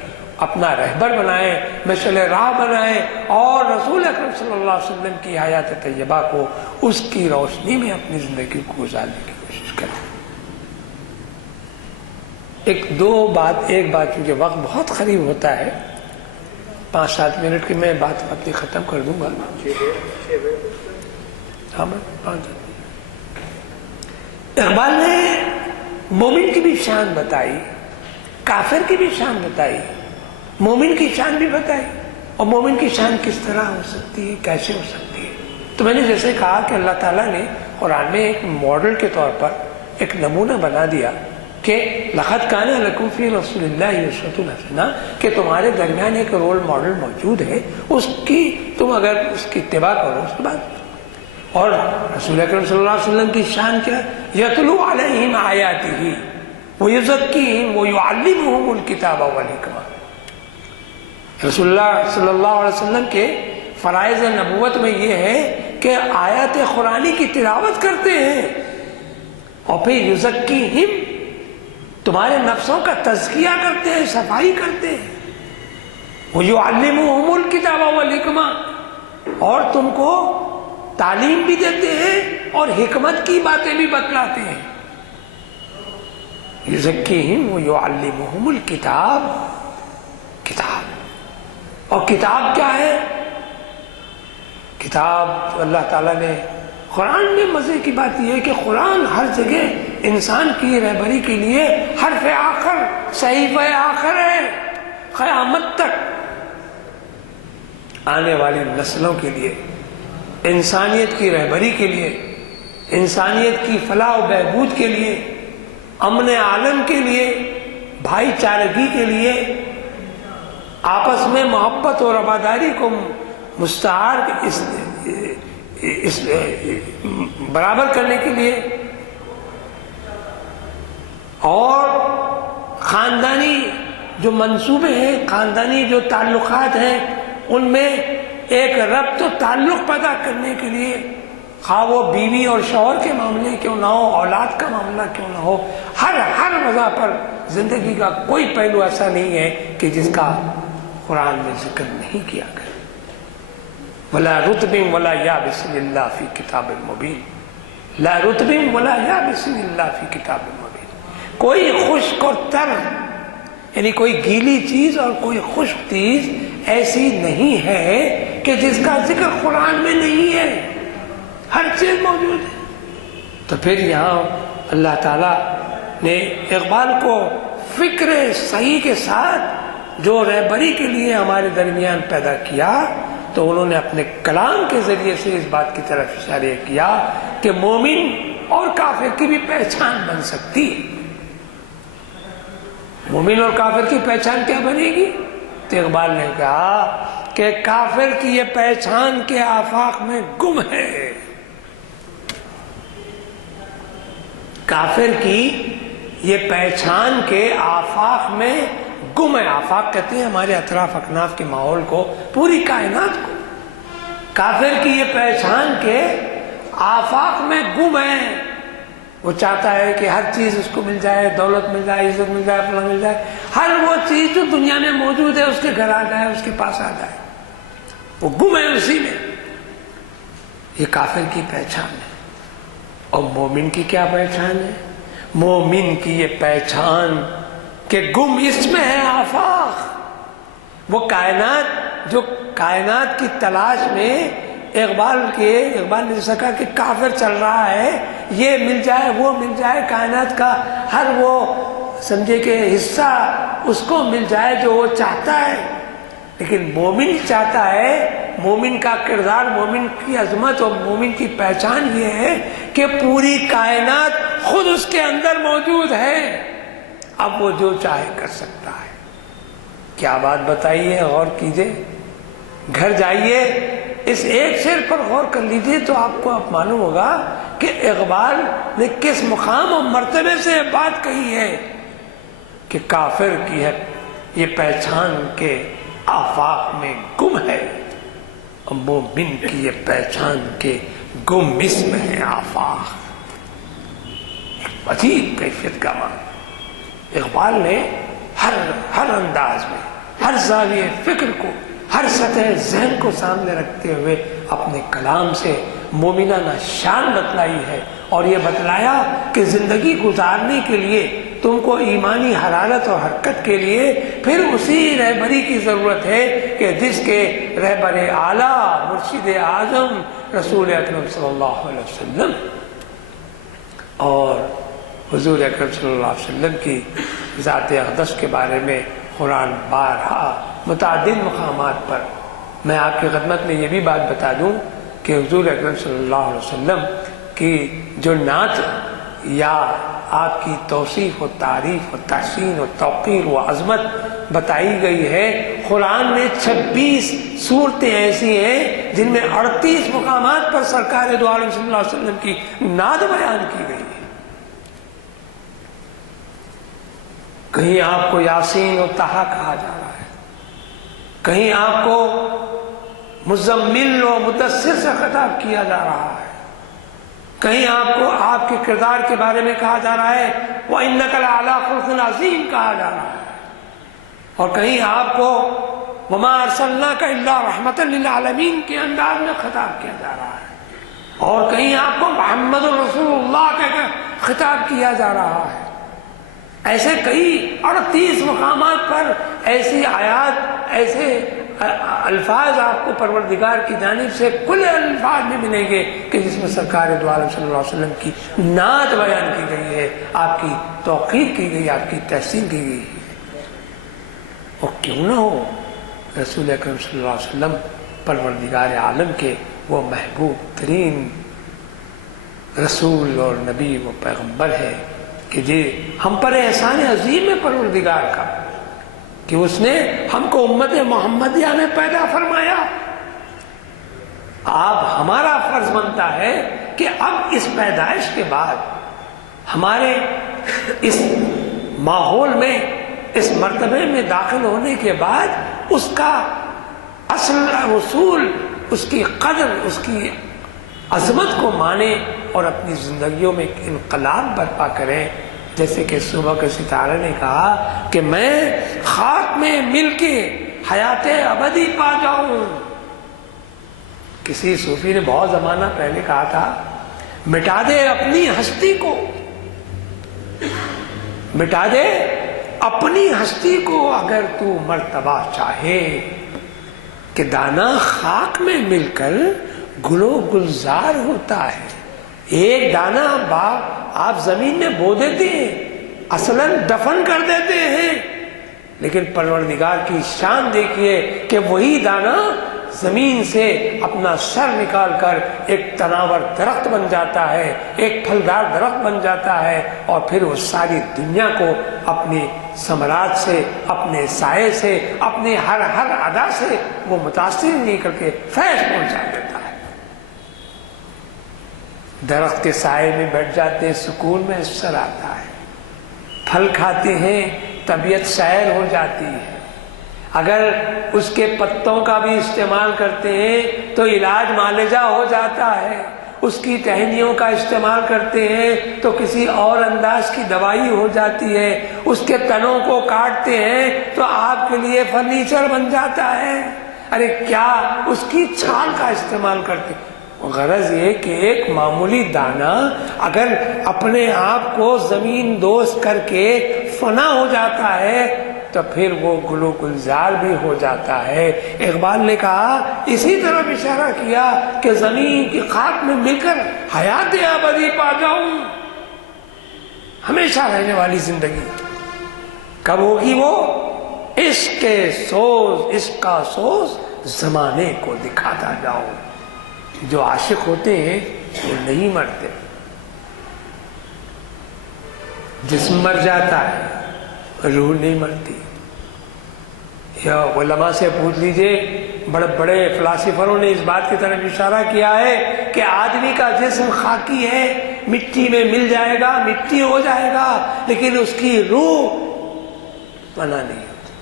اپنا رہبر بنائے، مشعل راہ بنائے، اور رسول اکرم صلی اللہ علیہ وسلم کی حیات طیبہ کو اس کی روشنی میں اپنی زندگی کو گزارنے کی کوشش کرے۔ ایک بات کیونکہ وقت بہت قریب ہوتا ہے، 5-7 منٹ کی میں بات اپنی ختم کر دوں گا۔ اقبال نے مومن کی بھی شان بتائی، کافر کی بھی شان بتائی، مومن کی شان بھی بتائی، اور مومن کی شان کس طرح ہو سکتی ہے، کیسے ہو سکتی ہے۔ تو میں نے جیسے کہا کہ اللہ تعالیٰ نے قرآن میں ایک ماڈل کے طور پر ایک نمونہ بنا دیا کہ لقد کان لکم فی رسول اللہ اسوۃ حسنہ، کہ تمہارے درمیان ایک رول ماڈل موجود ہے، اس کی تم اگر اس کی اتباع کرو اس کے بعد۔ اور رسول اکرم صلی اللہ علیہ وسلم کی شان کیا؟ یتلو علیہم آیاتہ ویزکیہم ویعلمہم الکتاب والحکمہ۔ رسول اللہ صلی اللہ علیہ وسلم کے فرائض نبوت میں یہ ہے کہ آیات قرآنی کی تلاوت کرتے ہیں، اور پھر یزکیہم، تمہارے نفسوں کا تزکیہ کرتے ہیں، صفائی کرتے ہیں، وَيُعَلِّمُهُمُ الْكِتَابَ وَالْحِکْمَةَ، اور تم کو تعلیم بھی دیتے ہیں اور حکمت کی باتیں بھی بتلاتے ہیں۔ یزکیہم وَيُعَلِّمُهُمُ الْکِتَابَ، کتاب، اور کتاب کیا ہے؟ کتاب اللہ تعالیٰ نے قرآن میں، مزے کی بات یہ ہے کہ قرآن ہر جگہ انسان کی رہبری کے لیے حرف آخر، صحیفہ آخر ہے، قیامت تک آنے والی نسلوں کے لیے، انسانیت کی رہبری کے لیے، انسانیت کی فلاح و بہبود کے لیے، امن عالم کے لیے، بھائی چارگی کے لیے، آپس میں محبت اور وفاداری کو مستعار برابر کرنے کے لیے، اور خاندانی جو منصوبے ہیں، خاندانی جو تعلقات ہیں، ان میں ایک ربط و تعلق پیدا کرنے کے لیے، خواہ وہ بیوی اور شوہر کے معاملے کیوں نہ ہو، اولاد کا معاملہ کیوں نہ ہو، ہر وضع پر زندگی کا کوئی پہلو ایسا نہیں ہے کہ جس کا قرآن میں ذکر نہیں کیا گیا۔ وَلَا رُطْبٍ وَلَا يَابِسٍ إِلَّا فِي كِتَابٍ مُبِينٍ، لَا رُطْبٍ وَلَا يَابِسٍ إِلَّا فِي كِتَابٍ مُبِينٍ، کوئی خشک اور تر، یعنی کوئی گیلی چیز اور کوئی خشک چیز ایسی نہیں ہے کہ جس کا ذکر قرآن میں نہیں ہے، ہر چیز موجود ہے۔ تو پھر یہاں اللہ تعالیٰ نے اقبال کو فکر صحیح کے ساتھ جو رہبری کے لیے ہمارے درمیان پیدا کیا، تو انہوں نے اپنے کلام کے ذریعے سے اس بات کی طرف اشارہ کیا کہ مومن اور کافر کی بھی پہچان بن سکتی ہے۔ مومن اور کافر کی پہچان کیا بنے گی؟ تو اقبال نے کہا کہ کافر کی یہ پہچان کے آفاق میں گم ہے، کافر کی یہ پہچان کے آفاق میں گم ہے۔ آفاق کہتے ہیں ہمارے اطراف اکناف کے ماحول کو، پوری کائنات کو۔ کافر کی یہ پہچان کے آفاق میں گم ہے، وہ چاہتا ہے کہ ہر چیز اس کو مل جائے، دولت مل جائے، عزت مل جائے، اپنا مل جائے، ہر وہ چیز جو دنیا میں موجود ہے اس کے گھر آ جائے، اس کے پاس آ جائے، وہ گم ہے اسی میں۔ یہ کافر کی پہچان ہے۔ اور مومن کی کیا پہچان ہے؟ مومن کی یہ پہچان کہ گم اس میں ہے آفاق، وہ کائنات جو کائنات کی تلاش میں اقبال نے جیسا کہا کہ کافر چل رہا ہے، یہ مل جائے وہ مل جائے، کائنات کا ہر وہ سمجھے کہ حصہ اس کو مل جائے جو وہ چاہتا ہے۔ لیکن مومن چاہتا ہے، مومن کا کردار، مومن کی عظمت اور مومن کی پہچان یہ ہے کہ پوری کائنات خود اس کے اندر موجود ہے، اب وہ جو چاہے کر سکتا ہے۔ کیا بات بتائیے، غور کیجئے، گھر جائیے، اس ایک شعر پر غور کر لیجئے تو آپ کو اب معلوم ہوگا کہ اقبال نے کس مقام اور مرتبے سے یہ بات کہی ہے کہ کافر کی ہے یہ پہچان کے آفاق میں گم ہے، اور مومن کی یہ پہچان کے گم اس میں ہے آفاق۔ عجیب کیفیت کا معنی اقبال نے ہر انداز میں، ہر زاویہ فکر کو، ہر سطح ذہن کو سامنے رکھتے ہوئے اپنے کلام سے مومنانہ شان بتلائی ہے، اور یہ بتلایا کہ زندگی گزارنے کے لیے تم کو ایمانی حرارت اور حرکت کے لیے پھر اسی رہبری کی ضرورت ہے کہ جس کے رہبر اعلیٰ مرشد اعظم رسول اکرم صلی اللہ علیہ وسلم اور حضور اکرم صلی اللہ علیہ وسلم کی ذات اقدس کے بارے میں قرآن بارہا متعدد مقامات پر۔ میں آپ کی خدمت میں یہ بھی بات بتا دوں کہ حضور اکرم صلی اللہ علیہ وسلم کی جو نعت یا آپ کی توصیف و تعریف و تحسین و توقیر و عظمت بتائی گئی ہے، قرآن میں 26 صورتیں ایسی ہیں جن میں 38 مقامات پر سرکار دو عالم صلی اللہ علیہ وسلم کی نعت بیان کی گئی ہے۔ کہیں آپ کو یاسین و طٰہٰ کہا جا رہا ہے، کہیں آپ کو مزمل و مدثر سے خطاب کیا جا رہا ہے، کہیں آپ کو آپ کے کردار کے بارے میں کہا جا رہا ہے وَإِنَّكَ لَعَلَىٰ خُلُقٍ عَظِيمٍ کہا جا رہا ہے، اور کہیں آپ کو وَمَا أَرْسَلْنَاكَ إِلَّا رَحْمَةً لِلْعَالَمِينَ کے انداز میں خطاب کیا جا رہا ہے، اور کہیں آپ کو محمد رسول اللہ کا خطاب کیا جا رہا ہے۔ ایسے کئی 38 مقامات پر ایسی آیات، ایسے الفاظ آپ کو پروردگار کی جانب سے کل الفاظ میں ملیں گے کہ جس میں سرکار دو عالم صلی اللہ علیہ وسلم کی نعت بیان کی گئی ہے، آپ کی توقیر کی گئی، آپ کی تحسین کی گئی ہے۔ اور کیوں نہ ہو، رسول اکرم صلی اللہ علیہ وسلم پروردگار عالم کے وہ محبوب ترین رسول اور نبی و پیغمبر ہے کہ جی ہم پر احسان عظیم ہے پروردگار کا کہ اس نے ہم کو امت محمدیہ میں پیدا فرمایا۔ اب ہمارا فرض بنتا ہے کہ اب اس پیدائش کے بعد ہمارے اس ماحول میں، اس مرتبے میں داخل ہونے کے بعد اس کا اصل اصول، اس کی قدر، اس کی عظمت کو مانیں اور اپنی زندگیوں میں انقلاب برپا کریں۔ جیسے کہ صبح کے ستارے نے کہا کہ میں خاک میں مل کے حیات ابدی پا جاؤں۔ کسی صوفی نے بہت زمانہ پہلے کہا تھا مٹا دے اپنی ہستی کو، مٹا دے اپنی ہستی کو اگر تو مرتبہ چاہے، کہ دانا خاک میں مل کر گلو گلزار ہوتا ہے۔ ایک دانا باغ آپ زمین میں بو دیتے ہیں، اصلاً دفن کر دیتے ہیں، لیکن پروردگار کی شان دیکھیے کہ وہی دانا زمین سے اپنا سر نکال کر ایک تناور درخت بن جاتا ہے، ایک پھلدار درخت بن جاتا ہے، اور پھر وہ ساری دنیا کو اپنی ثمرات سے، اپنے سائے سے، اپنے ہر ادا سے وہ متاثر نہیں کر کے فیض پہنچا دیتا ہے۔ درخت کے سائے میں بیٹھ جاتے ہیں، سکون میں اثر آتا ہے، پھل کھاتے ہیں، طبیعت سیر ہو جاتی ہے۔ اگر اس کے پتوں کا بھی استعمال کرتے ہیں تو علاج معالجہ ہو جاتا ہے، اس کی ٹہنیوں کا استعمال کرتے ہیں تو کسی اور انداز کی دوائی ہو جاتی ہے، اس کے تنوں کو کاٹتے ہیں تو آپ کے لیے فرنیچر بن جاتا ہے۔ ارے کیا اس کی چھال کا استعمال کرتے ہیں۔ غرض یہ کہ ایک معمولی دانہ اگر اپنے آپ کو زمین دوز کر کے فنا ہو جاتا ہے تو پھر وہ گل و گلزار بھی ہو جاتا ہے۔ اقبال نے کہا، اسی طرح اشارہ کیا کہ زمین کی خاک میں مل کر حیات ابدی پا جاؤں، ہمیشہ رہنے والی زندگی کب ہوگی؟ وہ عشق کا سوز زمانے کو دکھاتا جاؤ۔ جو عاشق ہوتے ہیں وہ نہیں مرتے، جسم مر جاتا ہے، روح نہیں مرتی۔ یا علماء سے پوچھ لیجئے، بڑے بڑے فلاسفروں نے اس بات کی طرف اشارہ کیا ہے کہ آدمی کا جسم خاکی ہے، مٹی میں مل جائے گا، مٹی ہو جائے گا، لیکن اس کی روح فنا نہیں ہوتی۔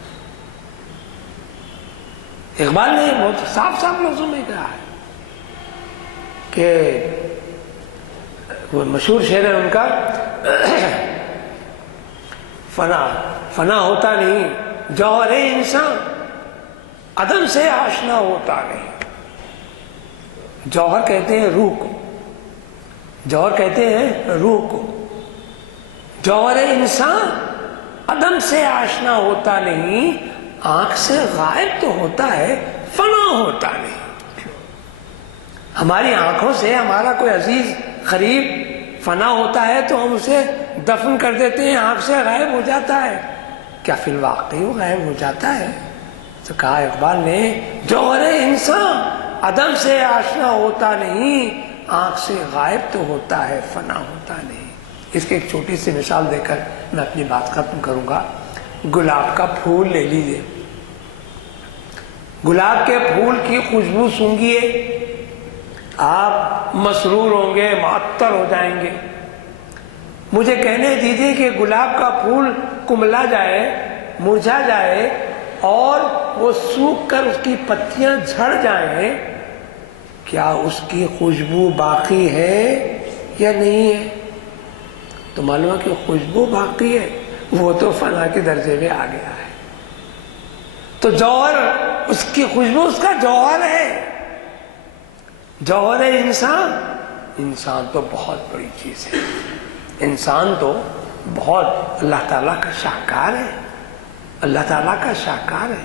اقبال نے بہت صاف صاف لفظوں میں کہا ہے کہ وہ مشہور شعر ہے ان کا، فنا ہوتا نہیں جوہر انسان، عدم سے آشنا ہوتا نہیں۔ جوہر کہتے ہیں روح کو، جوہر کہتے ہیں روح کو، جوہر انسان عدم سے آشنا ہوتا نہیں، آنکھ سے غائب تو ہوتا ہے، فنا ہوتا نہیں۔ ہماری آنکھوں سے ہمارا کوئی عزیز قریب فنا ہوتا ہے تو ہم اسے دفن کر دیتے ہیں، آنکھ سے غائب ہو جاتا ہے، کیا فی الواقع وہ غائب ہو جاتا ہے؟ تو کہا اقبال نے، جوہر انسان عدم سے آشنا ہوتا نہیں، آنکھ سے غائب تو ہوتا ہے، فنا ہوتا نہیں۔ اس کی ایک چھوٹی سی مثال دے کر میں اپنی بات ختم کروں گا۔ گلاب کا پھول لے لیجئے، گلاب کے پھول کی خوشبو سونگھیے، آپ مسرور ہوں گے، معطر ہو جائیں گے۔ مجھے کہنے دیجیے کہ گلاب کا پھول کملا جائے، مرجھا جائے اور وہ سوکھ کر اس کی پتیاں جھڑ جائیں، کیا اس کی خوشبو باقی ہے یا نہیں ہے؟ تو معلوم ہے کہ خوشبو باقی ہے، وہ تو فنا کے درجے میں آ گیا ہے۔ تو جوہر، اس کی خوشبو اس کا جوہر ہے۔ جوہر انسان، انسان تو بہت بڑی چیز ہے، انسان تو بہت اللہ تعالیٰ کا شاہکار ہے، اللہ تعالیٰ کا شاہکار ہے۔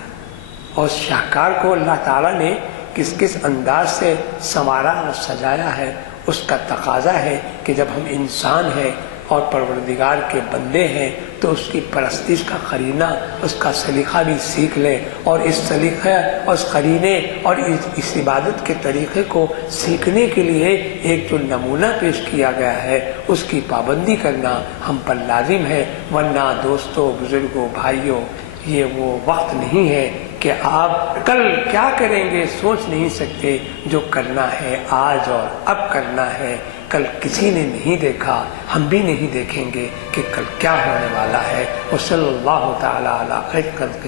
اور شاہکار کو اللہ تعالیٰ نے کس کس انداز سے سنوارا اور سجایا ہے، اس کا تقاضا ہے کہ جب ہم انسان ہیں اور پروردگار کے بندے ہیں تو اس کی پرستش کا قرینہ، اس کا سلیقہ بھی سیکھ لیں، اور اس سلیقہ اور اس قرینے اور اس عبادت کے طریقے کو سیکھنے کے لیے ایک جو نمونہ پیش کیا گیا ہے اس کی پابندی کرنا ہم پر لازم ہے، ورنہ دوستوں، بزرگوں، بھائیوں، یہ وہ وقت نہیں ہے کہ آپ کل کیا کریں گے سوچ نہیں سکتے۔ جو کرنا ہے آج اور اب کرنا ہے، کل کسی نے نہیں دیکھا، ہم بھی نہیں دیکھیں گے کہ کل کیا ہونے والا ہے۔ وصلی اللہ تعالی علی خیر خلقہ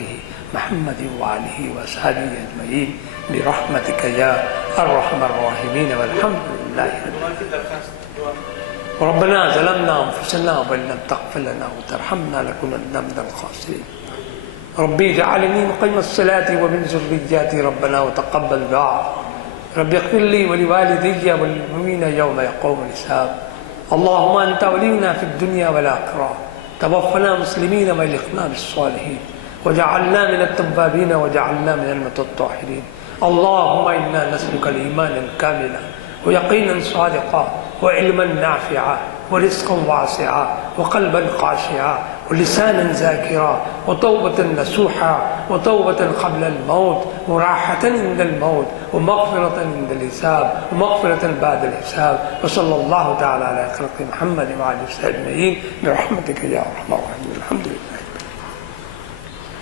محمد وآلہ وصحبہ اجمعین برحمتک یا ارحم الراحمین والحمد للہ ربنا ظلمنا انفسنا وان لم تغفر لنا وترحمنا لنكونن من الخاسرین ربی اجعلنی مقیم الصلاة ومن ذریتی ربنا وتقبل دعاء رب اغفر لي ولوالدي وللمؤمنين يوم يقوم الحساب اللهم أنت ولينا في الدنيا والآخرة توفنا مسلمين والحقنا بالصالحين وجعلنا من التوابين وجعلنا من المتطهرين اللهم إنا نسألك الإيمان الكامل ويقينا صادقا وعلما نافعا ورزقا واسعا وقلبا خاشعا ولسانا ذاكرا وتوبة نصوحا وتوبة قبل الموت وراحة عند الموت ومغفرة عند الحساب ومغفرة بعد الحساب وصلى الله تعالى على خلق محمد وعلى آله وصحبه أجمعين برحمتك يا أرحم الراحمين الحمد لله